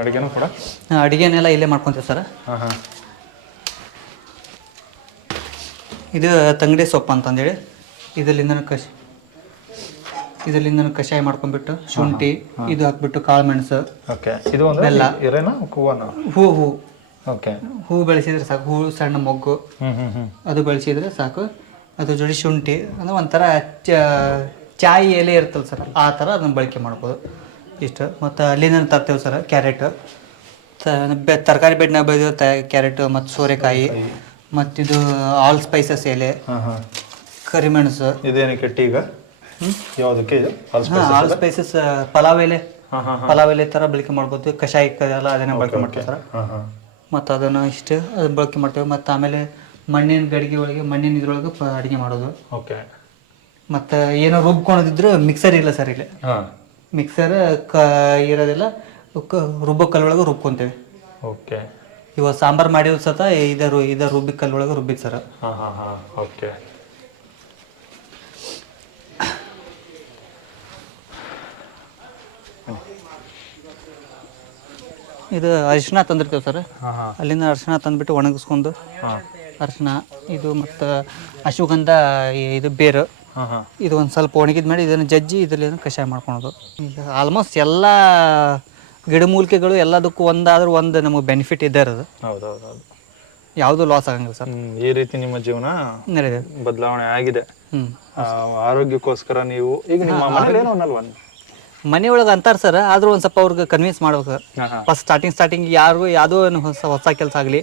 ಅಡುಗೆನೂ ಕೂಡ? ಹಾಂ, ಅಡುಗೆನೆಲ್ಲ ಇಲ್ಲೇ ಮಾಡ್ಕೊತೀವಿ ಸರ್. ಹಾಂ ಹಾಂ. ಇದು ತಂಗಡಿ ಸೊಪ್ಪು ಅಂತಂದೇಳಿ ಇದರಿಂದ ಕಷಾಯ ಮಾಡ್ಕೊಂಡ್ಬಿಟ್ಟು ಶುಂಠಿ ಇದು ಹಾಕ್ಬಿಟ್ಟು ಕಾಳು ಮೆಣಸು. ಓಕೆ. ಇದು ಒಂದು ಬೆಲ್ಲ, ಎರೆನಾ ಹೂವನ? ಹೂ. ಓಕೆ. ಹೂ ಬೆಳೆಸಿದ್ರೆ ಸಾಕು, ಹೂ ಸಣ್ಣ ಮೊಗ್ಗು ಅದು ಬೆಳೆಸಿದ್ರೆ ಸಾಕು. ಅದ್ರ ಜೋಡಿ ಶುಂಠಿ ಅಂದರೆ ಒಂಥರ ಚಾಯಿ ಎಲೆ ಇರ್ತಲ್ಲ ಸರ್, ಆ ಥರ ಅದನ್ನು ಬಳಕೆ ಮಾಡ್ಬೋದು. ಇಷ್ಟು. ಮತ್ತು ಅಲ್ಲಿಂದ ತರ್ತೇವೆ ಸರ್ ಕ್ಯಾರೆಟ್, ತರಕಾರಿ ಬೆಡ್ನ ಬೆಳೆದಿರೋ ಕ್ಯಾರೆಟ್ ಮತ್ತು ಸೋರೆಕಾಯಿ, ಮತ್ತಿದು ಆಲ್ ಸ್ಪೈಸಸ್ ಎಲೆ, ಕರಿಮೆಣಸು. ಇದೇನಕ್ಕೆ ಈಗ ಯಾವುದಕ್ಕೆ ಇದು? ಆಲ್ ಸ್ಪೈಸಸ್ ಪಲಾವ್ ಎಲೆ ಥರ ಬಳಕೆ ಮಾಡ್ಬೋದು. ಕಷಾಯಕ್ಕೆಲ್ಲ ಅದನ್ನೇ ಬಳಕೆ ಮಾಡ್ತೀವಿ ಸರ್. ಮತ್ತು ಅದನ್ನು ಅದನ್ನ ಬಳಕೆ ಮಾಡ್ತೇವೆ. ಮತ್ತು ಆಮೇಲೆ ಮಣ್ಣಿನ ಗಡಿಗೆ ಒಳಗೆ, ಮಣ್ಣಿನ ಇದ್ರೊಳಗೆ ಅಡುಗೆ ಮಾಡೋದು. ಓಕೆ. ಮತ್ತು ಏನೋ ರುಬ್ಕೊಳೋದಿದ್ರು ಮಿಕ್ಸರ್ ಇಲ್ಲ ಸರ್ ಇಲ್ಲಿ. ಮಿಕ್ಸರ್ ಇರೋದಿಲ್ಲ, ರುಬ್ಬೋ ಕಲ್ಲೊಳಗೆ ರುಬ್ಕೊತೇವೆ. ಓಕೆ. ಇವಾಗ ಸಾಂಬಾರು ಮಾಡಿರೋ ಸತ ಇದು ರುಬ್ಬಿ ಕಲ್ಲೊಳಗೆ ರುಬ್ಬಿದ್ದು ಸರ್. ಹಾಂ ಹಾಂ ಹಾಂ. ಓಕೆ. ಇದು ಅರಿಶಿನ ತಂದಿರ್ತೇವೆ ಸರ್. ಅಲ್ಲಿಂದ ಅರಿಶಿನ ತಂದುಬಿಟ್ಟು ಒಣಗಿಸ್ಕೊಂಡು, ಅರಿಶಿನ ಇದು ಮತ್ತು ಅಶ್ವಗಂಧ ಇದು ಬೇರು, ಇದು ಒಂದು ಸ್ವಲ್ಪ ಒಣಗಿದ ಮೇಲೆ ಇದನ್ನು ಜಜ್ಜಿ ಇದರಲ್ಲಿ ಕಷಾಯ ಮಾಡ್ಕೊಳೋದು. ಈಗ ಆಲ್ಮೋಸ್ಟ್ ಎಲ್ಲ ಗಿಡಮೂಲಿಕೆಗಳು ಎಲ್ಲದಕ್ಕೂ ಒಂದಾದ್ರೂ ಒಂದು ನಮಗೆ ಬೆನಿಫಿಟ್ ಇದ್ದೇ ಇರೋದು. ಹೌದೌದು, ಯಾವುದೂ ಲಾಸ್ ಆಗಂಗಿಲ್ಲ ಸರ್. ಈ ರೀತಿ ನಿಮ್ಮ ಜೀವನ ನಡೆದಿದೆ, ಬದಲಾವಣೆ ಆಗಿದೆ. ಆರೋಗ್ಯಕ್ಕೋಸ್ಕರ ನೀವು ಈಗ ನಿಮ್ಮ ಮನೇಲಿ ಏನೋ ಅನ್ನಲ್ವಾ? ಮನೆಯೊಳಗೆ ಅಂತಾರೆ ಸರ್, ಆದರೂ ಒಂದು ಸ್ವಲ್ಪ ಅವ್ರಿಗೆ ಕನ್ವಿನ್ಸ್ ಮಾಡ್ಬೇಕು. ಫಸ್ಟ್ ಸ್ಟಾರ್ಟಿಂಗ್ ಯಾರಿಗೂ ಯಾವುದೋ ಹೊಸ ಕೆಲಸ ಆಗಲಿ,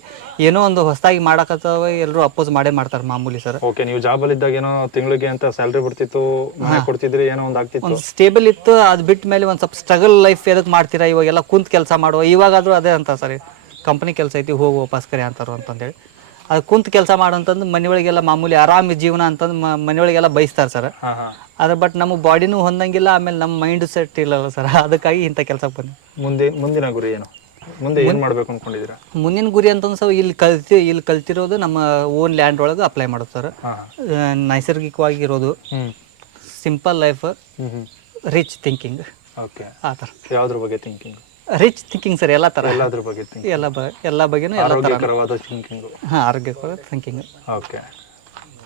ಏನೋ ಒಂದು ಹೊಸದಾಗಿ ಮಾಡಕತ್ತವ ಎಲ್ಲರೂ ಅಪೋಸ್ ಮಾಡೇ ಮಾಡ್ತಾರೆ ಮಾಮೂಲಿ ಸರ್. ಓಕೆ. ನೀವು ಜಾಬಲ್ಲಿ ಇದ್ದಾಗ ಏನೋ ತಿಂಗಳಿಗೆ ಅಂತ ಸ್ಯಾಲ್ರಿ ಬರ್ತಿತ್ತು, ಮನೆ ಕೊಡ್ತಿದ್ರಿ, ಏನೋ ಒಂದು ಆಗ್ತಿತ್ತು, ಒಂದು ಸ್ಟೇಬಲ್ ಇತ್ತು. ಅದು ಬಿಟ್ಟ ಮೇಲೆ ಒಂದು ಸ್ವಲ್ಪ ಸ್ಟ್ರಗಲ್ ಲೈಫ್ ಎದಕ್ಕೆ ಮಾಡ್ತೀರಾ, ಇವಾಗೆಲ್ಲ ಕುಂತ್ ಕೆಲಸ ಮಾಡುವ. ಇವಾಗಾದರೂ ಅದೇ ಅಂತ ಸರ್, ಕಂಪ್ನಿ ಕೆಲಸ ಐತಿ, ಹೋಗಿ ವಾಪಸ್ ಕರೆ ಅಂತಾರೋ ಅಂತಂದೇಳಿ ಅದು ಕುಂತು ಕೆಲಸ ಮಾಡಂತಂದು ಮನೆಯೊಳಗೆಲ್ಲ ಮಾಮೂಲಿ ಆರಾಮ ಜೀವನ ಅಂತಂದು ಮನೆಯೊಳಗೆಲ್ಲ ಬಯಸ್ತಾರೆ ಸರ್. ಅದ್ರ ಬಟ್ ನಮ್ಮ ಬಾಡಿನೂ ಹೊಂದಂಗಿಲ್ಲ, ಆಮೇಲೆ ನಮ್ಮ ಮೈಂಡ್ ಸೆಟ್ ಇಲ್ಲಲ್ಲ ಸರ್, ಅದಕ್ಕಾಗಿ ಇಂಥ ಕೆಲಸಕ್ಕೆ ಬಂದು. ಮುಂದಿನ ಗುರಿ ಏನು? ಮುಂದೆ ಏನು ಮಾಡಬೇಕು ಅಂದ್ಕೊಂಡಿದ್ದೀರಾ? ಮುಂದಿನ ಗುರಿ ಅಂತಂದ್ರೆ ಸರ್ ಇಲ್ಲಿ ಕಲ್ತಿರೋದು ನಮ್ಮ ಓನ್ ಲ್ಯಾಂಡ್ ಒಳಗೆ ಅಪ್ಲೈ ಮಾಡೋದು ಸರ್. ನೈಸರ್ಗಿಕವಾಗಿರೋದು, simple life, rich thinking. Okay, ಆ ಥರ. ಯಾವುದ್ರ ಬಗ್ಗೆ ಥಿಂಕಿಂಗ್? ರಿಚ್ ಥಿಂಕಿಂಗ್ ಸರ್, ಎಲ್ಲ ಥರ, ಎಲ್ಲದ್ರ ಬಗ್ಗೆ ಥಿಂಕಿಂಗ್, ಎಲ್ಲ ಬಗ್ಗೆನೂ ಎಲ್ಲ ಥರ. ಆರೋಗ್ಯಕರವಾದ ಥಿಂಕಿಂಗು. ಹಾಂ, ಆರೋಗ್ಯಕರ thinking. Okay,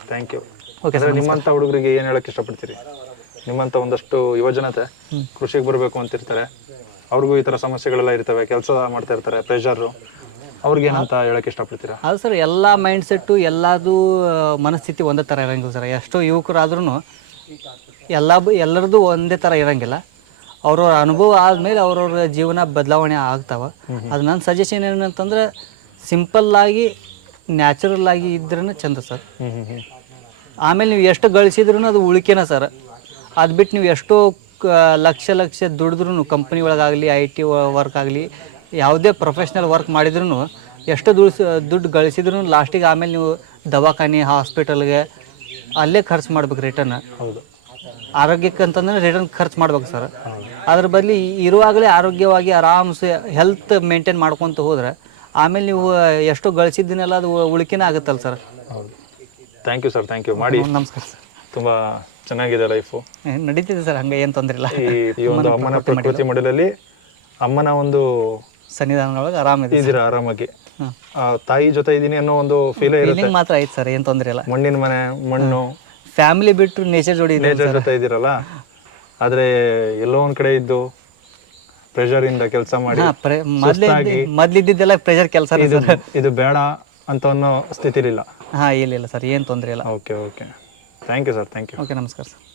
thank you. Okay sir. ನಿಮ್ಮಂಥ ಹುಡುಗರಿಗೆ ಏನು ಹೇಳಕ್ಕೆ ಇಷ್ಟಪಡ್ತೀರಿ? ನಿಮ್ಮಂಥ ಒಂದಷ್ಟು ಯುವಜನತೆ ಕೃಷಿಗೆ ಬರಬೇಕು ಅಂತಿರ್ತಾರೆ, ಅವ್ರಿಗೂ ಈ ಥರ ಸಮಸ್ಯೆಗಳೆಲ್ಲ ಇರ್ತವೆ, ಕೆಲಸ ಮಾಡ್ತಾ ಇರ್ತಾರೆ, ಪ್ರೆಷರು, ಅವ್ರಿಗೇನಂತ ಹೇಳಕ್ಕೆ ಇಷ್ಟಪಡ್ತೀರಾ? ಅದು ಸರ್, ಎಲ್ಲ ಮೈಂಡ್ ಸೆಟ್ಟು ಎಲ್ಲದು ಮನಸ್ಥಿತಿ ಒಂದೇ ಥರ ಇರೋಂಗಿಲ್ಲ ಸರ್. ಎಷ್ಟೋ ಯುವಕರಾದ್ರೂ ಎಲ್ಲರದ್ದು ಒಂದೇ ಥರ ಇರೋಂಗಿಲ್ಲ. ಅವ್ರವ್ರ ಅನುಭವ ಆದಮೇಲೆ ಅವ್ರವ್ರ ಜೀವನ ಬದಲಾವಣೆ ಆಗ್ತಾವೆ. ಅದು ನನ್ನ ಸಜೆಷನ್ ಏನಂತಂದ್ರೆ ಸಿಂಪಲ್ಲಾಗಿ ನ್ಯಾಚುರಲ್ ಆಗಿ ಇದ್ರೂ ಚಂದ ಸರ್. ಆಮೇಲೆ ನೀವು ಎಷ್ಟು ಗಳಿಸಿದ್ರೂ ಅದು ಉಳಿಕೆನ ಸರ್. ಅದು ಬಿಟ್ಟು ನೀವು ಎಷ್ಟೋ ಲಕ್ಷ ದುಡಿದ್ರೂ ಕಂಪ್ನಿ ಒಳಗಾಗಲಿ, IT ವರ್ಕ್ ಆಗಲಿ, ಯಾವುದೇ ಪ್ರೊಫೆಷ್ನಲ್ ವರ್ಕ್ ಮಾಡಿದ್ರೂ ಎಷ್ಟು ದುಡ್ಡು ಗಳಿಸಿದ್ರೂ ಲಾಸ್ಟಿಗೆ ಆಮೇಲೆ ನೀವು ದವಾಖಾನೆ, ಹಾಸ್ಪಿಟಲ್ಗೆ ಅಲ್ಲೇ ಖರ್ಚು ಮಾಡ್ಬೇಕು ರಿಟರ್ನ್. ಹೌದು, ಆರೋಗ್ಯಕ್ಕೆ ಅಂತಂದ್ರೆ ರಿಟರ್ನ್ ಖರ್ಚು ಮಾಡ್ಬೇಕು ಸರ್. ಅದ್ರ ಬದಲು ಇರುವಾಗಲೇ ಆರೋಗ್ಯವಾಗಿ ಆರಾಮ್ಸೆ ಹೆಲ್ತ್ ಮೇಂಟೈನ್ ಮಾಡ್ಕೊತ ಹೋದ್ರೆ ಆಮೇಲೆ ನೀವು ಎಷ್ಟು ಗಳಿಸಿದ್ದನ್ನೆಲ್ಲ ಅದು ಉಳಿಕೆನೇ ಆಗುತ್ತಲ್ಲ ಸರ್. ಹೌದು. Thank you sir, thank you. ಮಾಡಿ. ನಮಸ್ಕಾರ ಸರ್. ತುಂಬ ಚೆನ್ನಾಗಿದೆ ಲೈಫು, ನಡೀತಿದೆ ಸರ್, ಹಂಗೆ ಏನು ತೊಂದರೆ ಇಲ್ಲ. ಈ ಒಂದು ಅಮ್ಮನ ಪ್ರಕೃತಿ ಮಡಿಲಲ್ಲಿ ಅಮ್ಮನ ಒಂದು ಸನ್ನಿಧಾನದೊಳಗೆ ಇದ್ದೀರಾ ಆರಾಮಾಗಿ. ತಾಯಿ ಜೊತೆ ಇದ್ದೀನಿ ಅನ್ನೋ ಒಂದು ಫೀಲಿಂಗ್ ಮಾತ್ರ ಐತೆ ಸರ್, ಏನು ತೊಂದರೆ ಇಲ್ಲ. ಮಣ್ಣಿನ ಮನೆ, ಮಣ್ಣು, ಫ್ಯಾಮಿಲಿ ಬಿಟ್ಟು ನೇಚರ್ ಜೊತೆ ಇದ್ದೀರಲ್ಲ. ಆದ್ರೆ ಎಲ್ಲೋ ಒಂದ್ ಕಡೆ ಇದ್ದು ಪ್ರೆಷರ್ ಇಂದ ಕೆಲಸ ಮಾಡಿ ಮೊದ್ಲಿದ್ದೆಲ್ಲ ಪ್ರೆಷರ್ ಕೆಲಸ ಇದು ಬೇಡ ಅಂತ ಅನ್ನೋ ಸ್ಥಿತಿ ಇಲ್ಲ. ಹಾ, ಇಲ್ಲ ಸರ್, ಏನು ತೊಂದರೆ ಇಲ್ಲ. Okay, thank you sir, thank you. Okay, ನಮಸ್ಕಾರ ಸರ್.